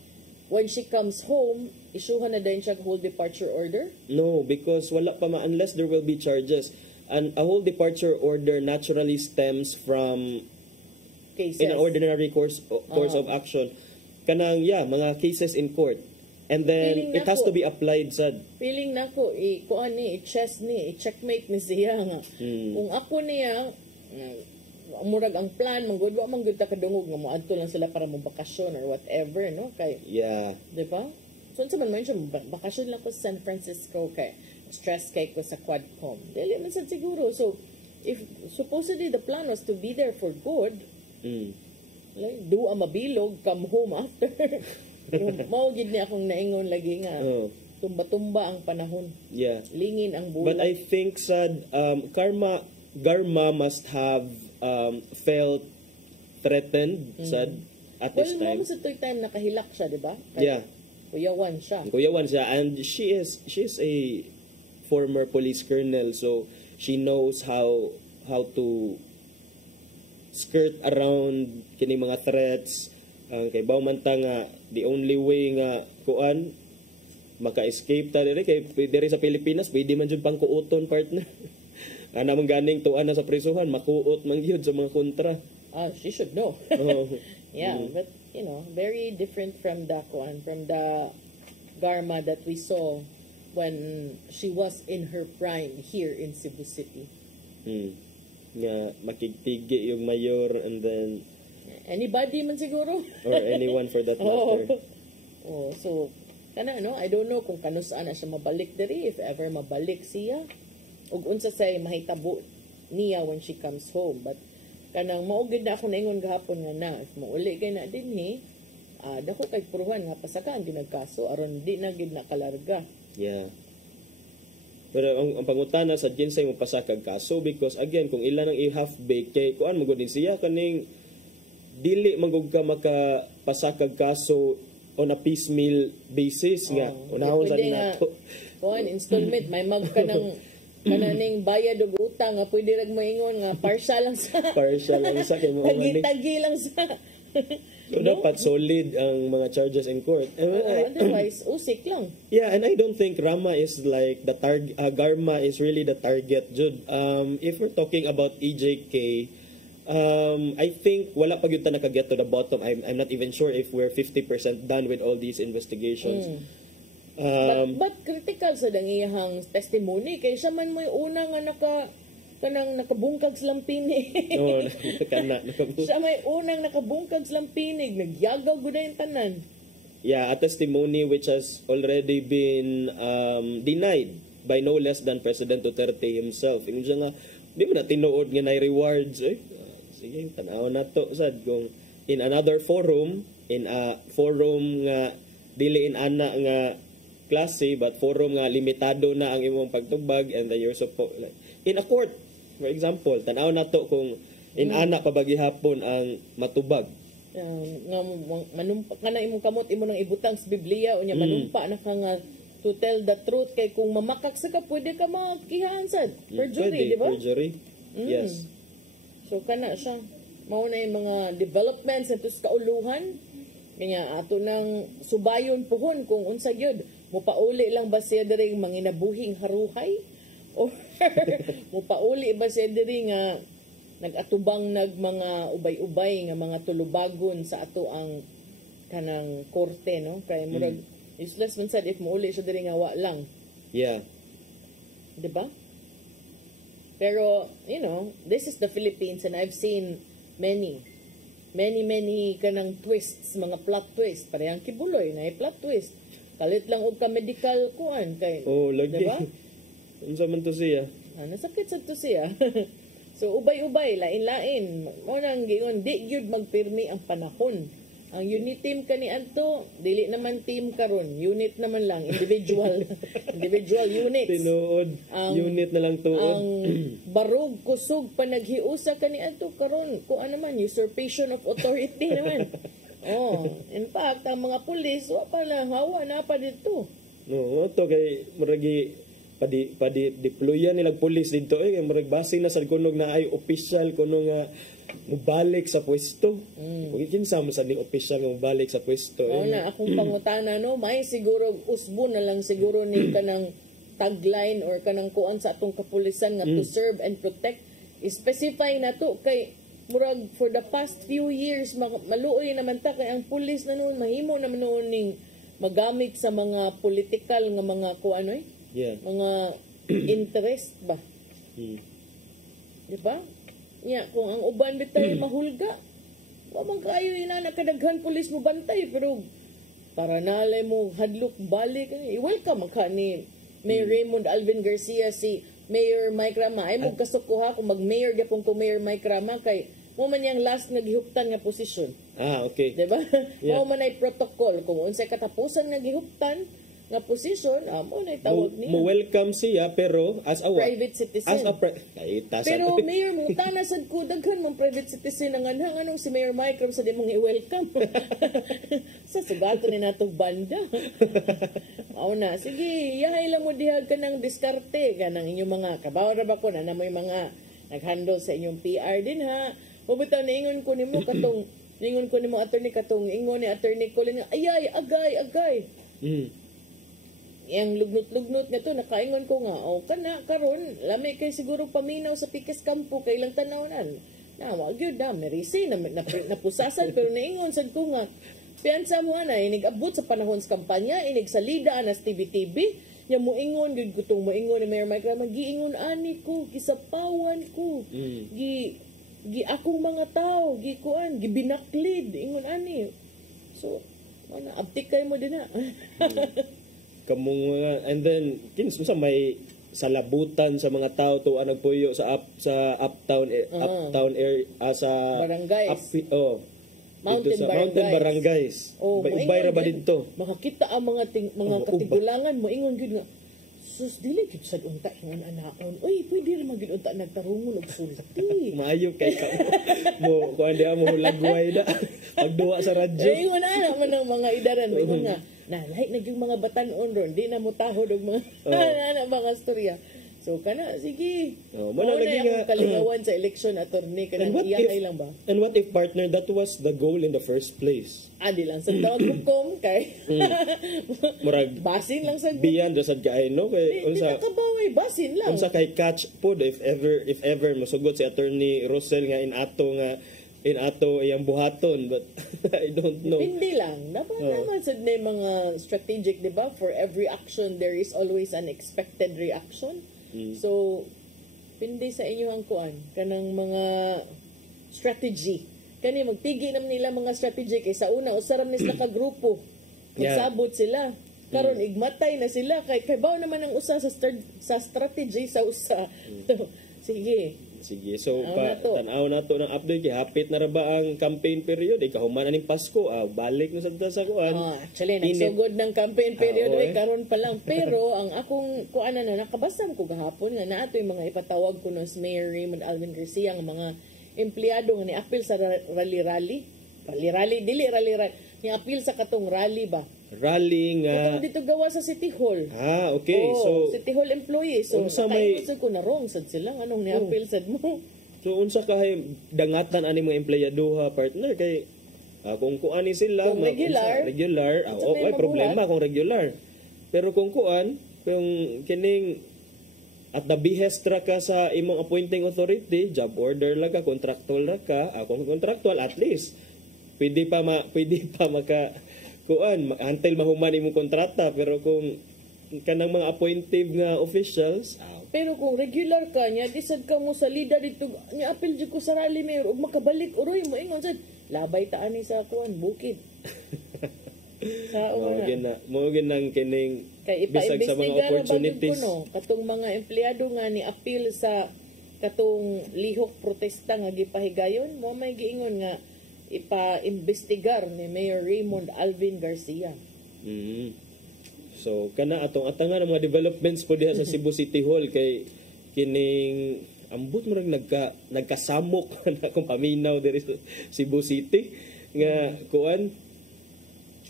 when she comes home, isuhan na din siya whole departure order? No, because wala pa unless there will be charges. And a whole departure order naturally stems from cases. In an ordinary course of action. Kanang, mga cases in court. And then, it has to be applied, sad. Feeling na ko, kuan ni, i-chess ni, i-checkmate ni siya nga. Kung ako niya, murag ang plan, manggod, wa manggod ta kadungog nga moadto lang sila para mabakasyon or whatever, no? Kay, di ba? So, sa man siya, bakasyon lang ko sa San Francisco, kay stress kay ko sa Quadcom. Dili man sad siguro. So, if supposedly the plan was to be there for good, like, do a mabilog, come home after. Maugid niya akong naingon lagi nga. Tumba-tumba ang panahon. Yeah. Lingin ang bulan. But I think, sad, Garma must have felt threatened, sad, at this time. Well, sa toy time nakahilak siya, di ba? Yeah. Kuyawan siya. And she is a former police colonel, so she knows how to skirt around kini mga threats. Kay bawmanta nga the only way nga kuan maka-escape ta diri kay diri sa Pilipinas pwede man jud pangkuoton partner. Ana man ganing tuan na sa prisuhan makuot man gyud sa mga kontra. She should know. Yeah, but you know, very different from the Garma that we saw when she was in her prime here in Cebu City. Nga makigtigi yung mayor and then anybody man siguro or anyone for that matter. So kana no, I don't know kung kanus-an na siya mabalik diri, if ever mabalik siya ug unsa say mahitabo niya when she comes home. But kanang maugid na ako naingon gahapon nga na if mauli kay na dinhi dako kay puruhan nga pasakaan ginagkaso aron di na gid na kalarga. Yeah. Pero ang pangutana sa ginsay mo pasakag kaso because again kung ilan ang i-half bake kay kuan magud din siya kaning dili magud ka makapasakag kaso on a piecemeal basis nga unahon sa nato. Kuan installment may mag ka ng kananing bayad og utang nga pwede rag mo ingon nga partial lang sa kay mo tagi lang sa so dapat solid ang mga charges in court. Otherwise usik lang. Yeah, and I don't think Rama is like the target. Garma is really the target, Jude. If we're talking about EJK, I think wala pa gyud ta nakaget to the bottom. I'm not even sure if we're 50% done with all these investigations. But critical sa dangihang testimony kay siya man mo'y una nga nakabungkag silang pinig. Siya may unang nakabungkag silang pinig, nagyagaw gud yung tanan. Yeah, a testimony which has already been denied by no less than President Duterte himself. Yung siya nga, di mo na tinuod nga na rewards. Sige, tanaw na to. Sad, kung in another forum, in a forum nga dili in ana nga klase, but forum nga limitado na ang imong pagtubag and you're supposed, like, in a court, for example, tanaw na to kung in ana pabagihapon ang matubag. Nga manumpa ka na imong kamot imo nang ibutang sa Biblia unya manumpa na ka nga to tell the truth kay kung mamakak sa ka pwede ka makihaan sad perjury, di ba? Perjury. Yes. So kana siya mao na yung mga developments sa kauluhan kanya ato nang subayon puhon kung unsa gyud mopauli lang ba siya diri manginabuhing haruhay or mopauli ba siya diri nga nagatubang mga ubay-ubay nga mga tulubagon sa ato ang kanang korte, no? Kaya murag useless man sad if muuli siya diri nga wa lang. Yeah. Diba? Pero, you know, this is the Philippines and I've seen many kanang twists, mga plot twist. Parehang kibuloy na plot twist. Kalit lang og ka medical kuan kay. Lagi. Diba? Unsa man to siya? Nasakit sad to siya. So ubay-ubay, lain-lain. Unang giingon, di gyud magpirmi ang panahon. Ang unit team kani adto, dili naman team karon, unit naman lang, individual units. Tinuod, unit na lang tuod. Ang barog kusog panaghiusa kani adto karon, kung ano man usurpation of authority naman. In fact, ang mga pulis wa pa lang hawa na pa dito. No, to kay muragi deployan nilang pulis dito murag base na sa kunog na ay official kuno nga mubalik sa pwesto. Kinsa mo sa ning official nga mubalik sa pwesto. Na akong pangutana no, may siguro usbo na lang siguro ni kanang tagline or kanang kuan sa atong kapulisan nga to serve and protect. Specify na to kay murag for the past few years maluoy naman ta kay ang pulis na noon mahimo naman noon ning magamit sa mga political nga mga kuan mga interest ba. Di ba? Kung ang uban bitay mahulga, wa man kayo ina nakadaghan pulis mo bantay pero para nalay mo hadlok balik i-welcome ka ni Mayor Raymond Alvin Garcia, si Mayor Mike Rama ay mo kasukuha kung mag-mayor gyapon ko Mayor Mike Rama kay mo man yang last nga gihuptan nga posisyon. Okay. Diba? Mo man ay protocol kung unsay katapusan nga gihuptan nga posisyon, mo na itawag niya. Mo welcome siya pero as a private citizen. Pero Mayor mo tanasad ko daghan mang private citizen ang anong si Mayor Mike Ram sa di mong i-welcome. Sa sugato ni natong banda. Na sige, yahay lang mo dihag ka ng diskarte kanang inyong mga kabaw ra ba ko na may mga nag-handle sa inyong PR din ha. Mabitaw niingon ko nimo katong ningon ko nimo attorney katong ingon ni attorney Colin ayay agay. Yang lugnut-lugnut nga to nakaingon ko nga kana karon lami kay siguro paminaw sa Pikes Campo kay ilang tanawnan na wa gyud na merisi na napusasan pero naingon sad ko nga piansa mo na inig abot sa panahon sa kampanya inig salida anas TV nya moingon gyud gutong moingon ni Mayor Mike magiingon ani ko gisapawan ko gi akong mga tao gikuan gibinaklid ingon ani so ana abtik kay mo din na kamong and then kinsa may salabutan sa mga tao to nagpuyo sa uptown area sa barangays mountain barangays ubay ra ba dito makakita ang mga katigulangan mo ingon gyud nga sus dili gyud sad unta ingon anaon uy pwede ra magid unta nagtarungon og sulti maayo kay ka mo kuan dia mo lagway da pagduwa sa radyo ingon ana man ang mga idaran mo ingon nga na lahi na yung mga batanon ron di na mo tahod og mga mga storya so kana sige mo na yung kalingawan sa election attorney kanang iyakay lang ba and what if partner that was the goal in the first place di lang sa tawag hukom kay murag basin lang sa beyond sa kay no kay unsa kabaway basin lang unsa kay catch pod if ever masugot si attorney Rosel nga in ato iyang buhaton but I don't know. Hindi lang. Dapat naman sa mga strategic, di ba? For every action, there is always an expected reaction. So, pindi sa inyo ang kuan. Kanang mga strategy. Kani, magtigi naman nila mga strategy. Kay sa una, usaram nila ka-grupo. Magsabot sila. Karon igmatay na sila. Kay baw naman ang usa sa strategy sa usa. Sige, so tanaw na to ng update kay hapit na ra ba ang campaign period ikahuman aning Pasko balik mo sa kuan actually nagsugod ng campaign period karon pa lang pero ang akong kuan na nakabasam ko gahapon nga naato yung mga ipatawag ko no si Mayor Raymond Alvin Garcia ang mga empleyado nga ni-appeal sa rally ni appeal sa katong rally ba rally nga dito gawa sa City Hall. Okay. So City Hall employees. So ko na wrong sad sila anong ni-appeal sad mo. So unsa kay dangatan ani mo empleyaduha partner kay kung kuani sila kung regular okay problema kung regular. Pero kung kuan kung kining at the behest ra ka sa imong appointing authority, job order lang ka, contractual ra ka, kung contractual at least pwede pa maka kuan until mahuman imong kontrata pero kung kanang mga appointive nga officials pero kung regular ka nya disad ka mo sa leader dito ni appeal jud ko sa rally mayor ug makabalik uroy mo ingon sad labay ta ani sa kuan bukid sa mo ginang kining bisag sa mga opportunities katong mga empleyado nga ni appeal sa katong lihok protesta nga gipahigayon mo may giingon nga ipa-investigar ni Mayor Raymond Alvin Garcia. So kana atong atangan ang mga developments po diha sa Cebu City Hall kay kining ambot mo rag nagkasamok na akong paminaw diri sa Cebu City nga kuan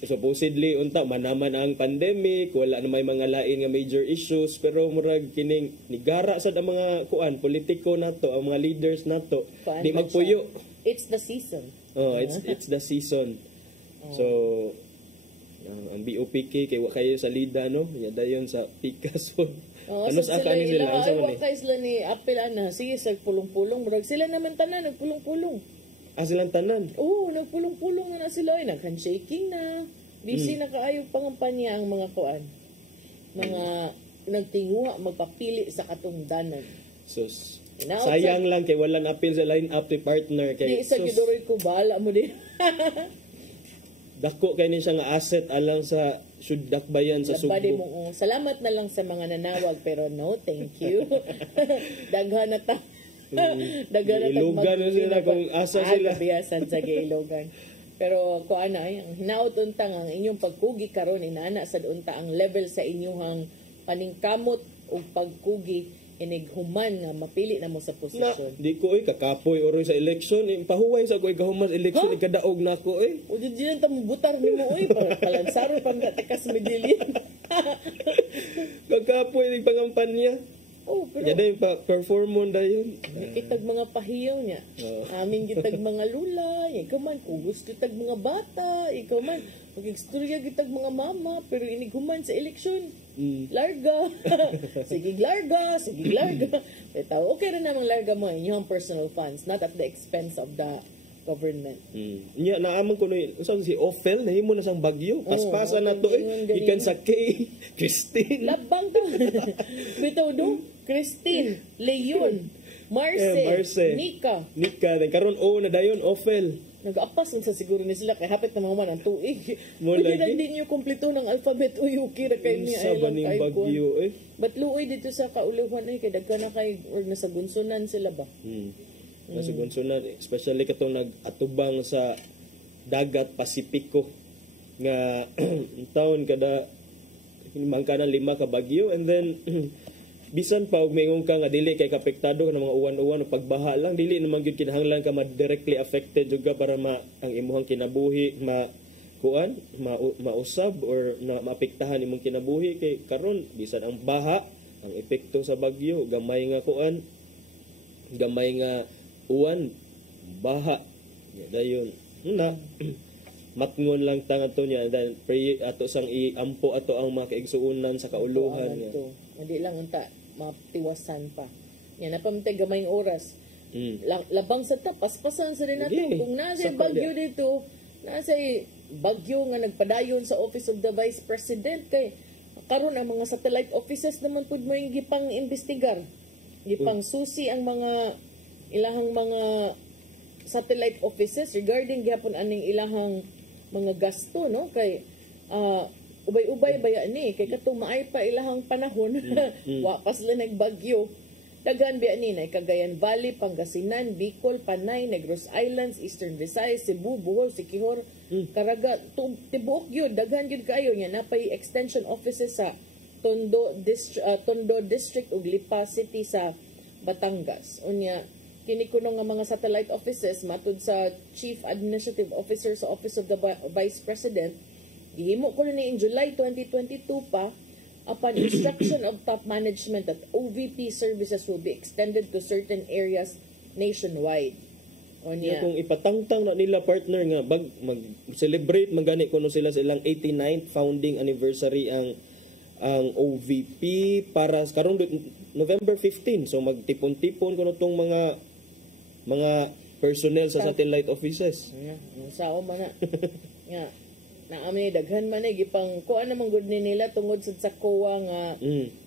supposedly unta manaman ang pandemic, wala na may mga lain nga major issues, pero murag kining nigara sad ang mga kuan politiko nato, ang mga leaders nato di magpuyo. It's the season. It's the season. So ang BOPK kay wa kayo sa lida no, nya dayon sa Pikas. Ano sa kani sila? Ay, wakay sila ni apil ana. Sige, sa pulong-pulong. Murag sila naman tanan, nagpulong-pulong. Silang tanan? Oo, nagpulong-pulong na sila. Ay, nag-handshaking na. Busy na kaayog pangampanya ang mga kuan. Mga nagtinguha, magpapili sa katungdanan. Sus. Sayang lang kay walang apil sa line-up ni partner. Di isa giduroy ko, bahala mo din. Dako kay ni siya nga asset alang sa Dakbayan sa Sugbo. Salamat na lang sa mga nanawag pero no, thank you. Daghan na ta. Daghan na ta. Ilogan sila kung asa sila. Gabiyasan sa Ilogan. Pero ko ana ang hinaot untang ang inyong pagkugi karon inana sad unta ang level sa inyong paningkamot ug pagkugi inighuman nga mapili na mo sa posisyon. Di ko kakapoy oroy sa election, pahuway sa ko'y gahuman election ikadaog na ko O di diyan ta mo butar nimo palansaro pang tekas medallion. Kakapoy ning pangampanya. Pero yaday pa performon dayon. Kitag mga pahiyaw niya. Amin gitag mga lula, ikaw man kugos kitag mga bata, ikaw man mag-istorya gitag mga mama, pero inighuman sa eleksyon. Larga. Sige larga. Pero okay rin namang larga mo inyong personal funds, not at the expense of the government. Nya naaman ko no si Ophel nahimo na sang bagyo. Paspasan na to gikan sa K. Christine. Labang to. Bitaw do. Christine, Leon, Marce, Nika. Karon na dayon Ophel. Nag-apas sa siguro ni sila kay hapit na mga ang tuig. Pwede na din yung kumpleto ng alphabet o yuki ra kay niya ay lang kay bagyo But luoy dito sa kauluhan kay daghan na kay or nasa gunsunan sila ba? Nasa gunsunan, especially katong nag-atubang sa dagat Pasipiko nga taon kada mangka ng 5 ka bagyo and then bisan pa og mayong ka nga dili kay kapektado ka ng mga uwan-uwan o pagbaha lang dili naman gyud kinahanglan ka ma-directly affected juga para ang imuhang kinabuhi mausab or maapektahan imong kinabuhi kay karon bisan ang baha ang epekto sa bagyo gamay nga uwan baha dayon na matngon lang tangato niya then pray ato sang iampo ato ang mga kaigsuonan sa kauluhan nga hindi lang unta matiwasan pa. Yan, napamtay gamayng oras. Labang sa paspasan sa rin natin. Kung nasa bagyo dito, nasa bagyo nga nagpadayon sa Office of the Vice President, kay karon ang mga satellite offices naman pud mo yung gipang investigar. Gipang susi ang mga ilahang mga satellite offices regarding gyapon aning ilahang mga gasto, no? Kay ubay-ubay baya ni kay katong maay pa ilahang panahon wa pa sila nagbagyo daghan biya ni na Cagayan Valley, Pangasinan, Bicol, Panay, Negros Islands, Eastern Visayas, Cebu, Bohol, Siquijor, Caraga, tibuok yun daghan yun kayo nya napay extension offices sa Tondo District ug Lipa City sa Batangas. Unya kini kuno nga mga satellite offices matud sa Chief Administrative Officer sa Office of the Vice President gihimo ko na in July 2022 pa upon instruction of top management that OVP services will be extended to certain areas nationwide. Kung ipatangtang na nila partner nga mag-celebrate magani kuno sila sa ilang 89th founding anniversary ang OVP para karon November 15 so magtipon-tipon kuno tong mga personnel sa satellite offices. Sao man na. Nga na amin daghan man gipang kuan namang gud ni nila tungod sa COA nga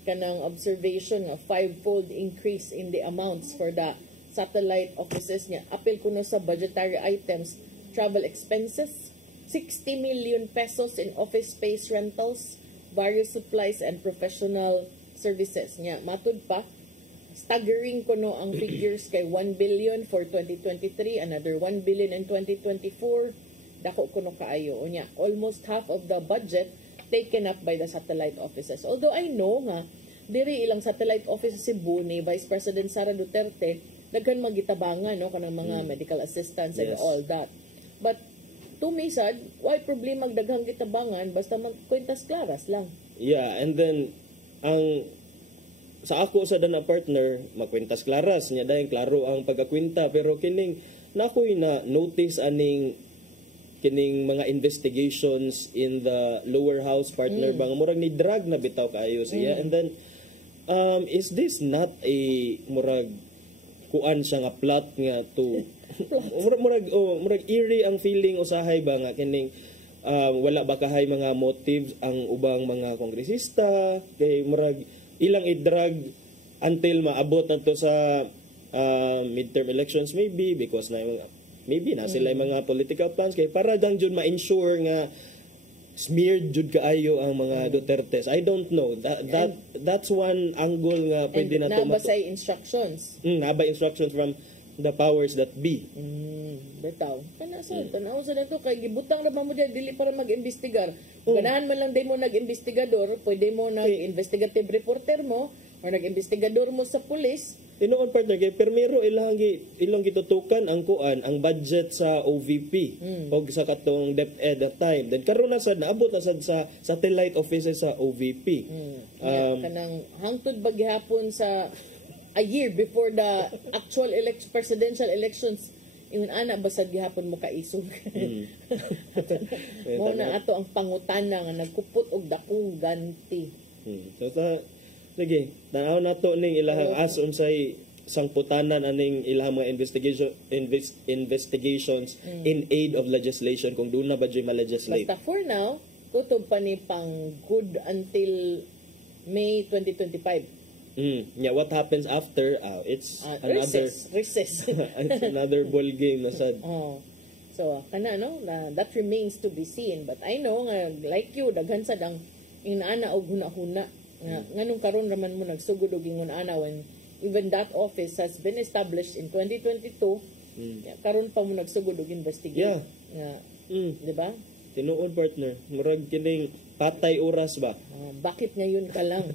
kanang observation nga 5-fold increase in the amounts for the satellite offices niya. Apil kuno sa budgetary items, travel expenses, 60 million pesos in office space rentals, various supplies and professional services niya. Matud pa staggering kuno ang figures kay 1 billion for 2023, another 1 billion in 2024. Dako kuno kaayo unya almost half of the budget taken up by the satellite offices. Although I know nga diri ilang satellite offices sa Cebu ni Vice President Sara Duterte daghan magitabangan no kanang mga medical assistants and all that. But tumisad, why problema daghang kitabangan basta magkwentas klaras lang. Yeah, and then ang sa ako sa dana partner magkwentas klaras nya dahil klaro ang pagkakwenta, pero kining nakoy na notice aning kining mga investigations in the lower house partner bang murag ni drag na bitaw kaayo siya. And then is this not a murag kuan siya nga plot nga to murag eerie ang feeling usahay ba nga kining wala ba kahay mga motives ang ubang mga kongresista kay murag ilang i-drag until maabot na to sa midterm elections maybe because na maybe na sila yung mga political plans kay para dang jud ma-ensure nga smeared jud kaayo ang mga Dutertes. I don't know. That's one angle nga pwede na to nabasay instructions. Nabay instructions from the powers that be. Bitaw. Tanaw sa nato kay gibutang ra mo dili para mag-imbestigar. Ganahan man lang day mo nag-investigador, pwede mo nag-investigative reporter mo or nag-investigador mo sa pulis. Tinuod partner kay permiro ilang gitutukan ang kuan ang budget sa OVP og sa katong DepEd that time. Then karon na sad naabot na sad sa satellite offices sa OVP. Kanang hangtod ba gihapon sa a year before the actual presidential elections, ingon ana basad gihapon mo kaisog. Mo na ato ang pangutana nga nagkupot og dakong ganti. So sige, tanaw nato ning ilahang as unsay sangputanan aning ilahang mga investigations in aid of legislation kung doon na ba dyan ma-legislate. Basta for now, kutob pa ni pang good until May 2025. Yeah, what happens after? It's another recess. It's another ball game na sad. So kana no, that remains to be seen. But I know nga like you daghan sad ang inaana og huna-huna. Nganong karon raman mo nagsugod og ingon ana when even that office has been established in 2022. Karon pa mo nagsugod og investigate. Di ba? Tinuod partner, murag kining patay oras ba? Bakit ngayon ka lang?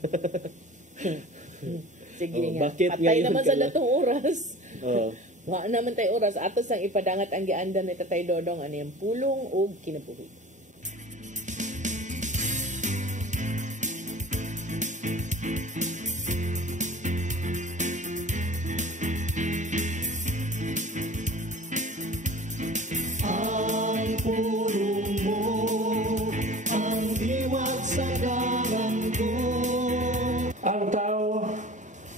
Sige nga. Bakit patay ngayon naman ka sa lang? datong oras. Wa naman tay oras atos ang ipadangat ang giandan ni Tatay Dodong ani ang pulong og kinabuhi. Ang pulong mo ang diwat sa dalan ko. Ang tao,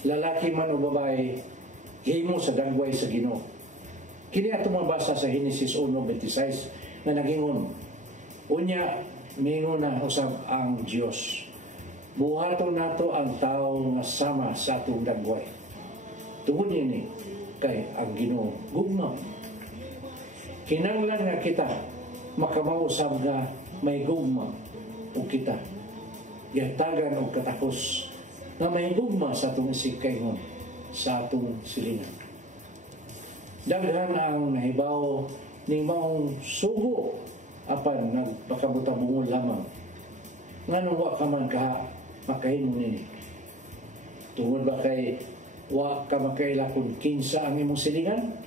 lalaki man o babae, himo sa dangway sa Ginoo. Kini ato mabasa sa Genesis 1:26 na nagingon, unya mingon na usab ang Dios. Buhaton nato ang tao nga sama sa atong dangway. Tungod ini kay ang Ginoo gugma. Kinahanglan nga kita makamausab nga may gugma o kita. Yatagan o katakos na may gugma sa atong isikayhon sa atong silingan. Daghan ang nahibaw ning maong sugo apan nagpakabutabungol lamang. Nganong wa ka man ka makahimo nini. Tungod ba kay wa ka makaila kung kinsa ang imong silingan?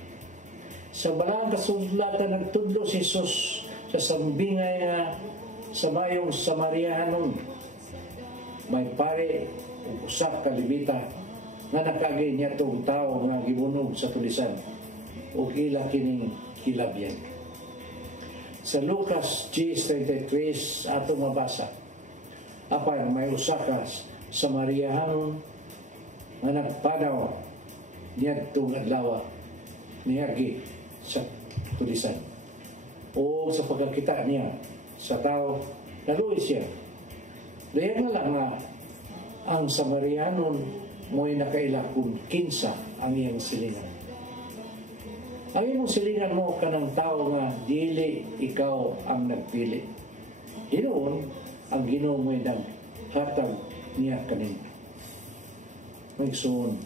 Sa balang kasulatan nagtudlo si Jesus sa sambingay nga sa mayong Samariahanon. May pare o usak ka libita nga nakagay niya itong tao nga gibunog sa tulisan o ila kining kilabyan. Sa Lucas 10:33 ato mabasa, apan may usakas sa Samariahanon nga nagpadaw niya itong adlaw niyagi sa tulisan o sa pagkakita niya sa tao naluoy siya. Dahil nga lang nga ang Samarianon mo'y nakaila kung kinsa ang iyang silingan. Ang iyong silingan mo kanang tao nga dili ikaw ang nagpili. Hinoon ang Ginoo mo'y naghatag niya kanina. Magsuon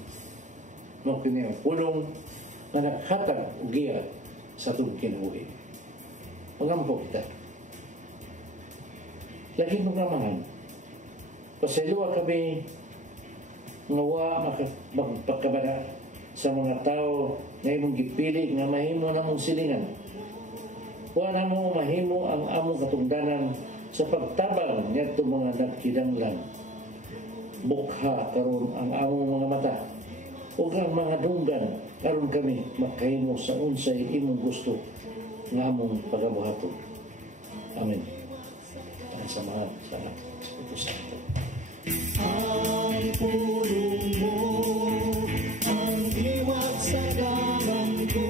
mo kini ang pulong na naghatag o giya sa itong kinabuhi. Magampo kita. Lagi mong namahan. Pasayloa kami nga wa magpagkabana sa mga tao na imong gipili nga mahimo na mong silingan. kuha na mo mahimo ang among katungdanan sa pagtabang ngadto mga nagkidanglan. Bukha karon ang among mga mata ug ang mga dunggan karon kami makahimo sa unsay imong gusto nga among pagabuhaton. Amen. Ang samahan sa Espiritu Santo. Ang pulong mo, ang iwat sa dalan ko.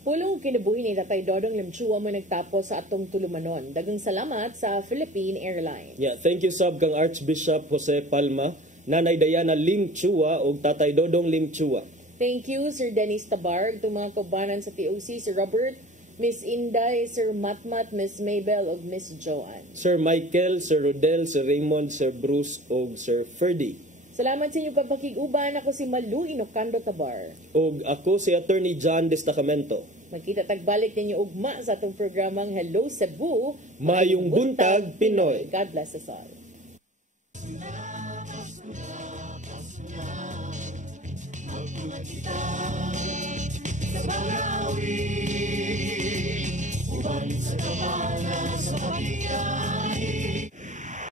Pulong kinabuhi ni Tatay Dodong Limchua mo nagtapos sa atong tulumanon. Daghang salamat sa Philippine Airlines. Yeah, thank you sab kang Archbishop Jose Palma, Nanay Diana Limchua ug Tatay Dodong Limchua. Thank you, Sir Dennis Tabarg, itong mga kaubanan sa TOC, Sir Robert, Miss Inday, Sir Matmat, Miss Mabel, ug Miss Joanne. Sir Michael, Sir Rodel, Sir Raymond, Sir Bruce, ug Sir Ferdy. Salamat sa inyong pagpakiguban. Ako si Malu Inocando Tabar. Ug ako si Attorney John Destacamento. Magkita tagbalik ninyo ugma sa atong programang Hello Cebu. Mayong Buntag, Pinoy. God bless us all.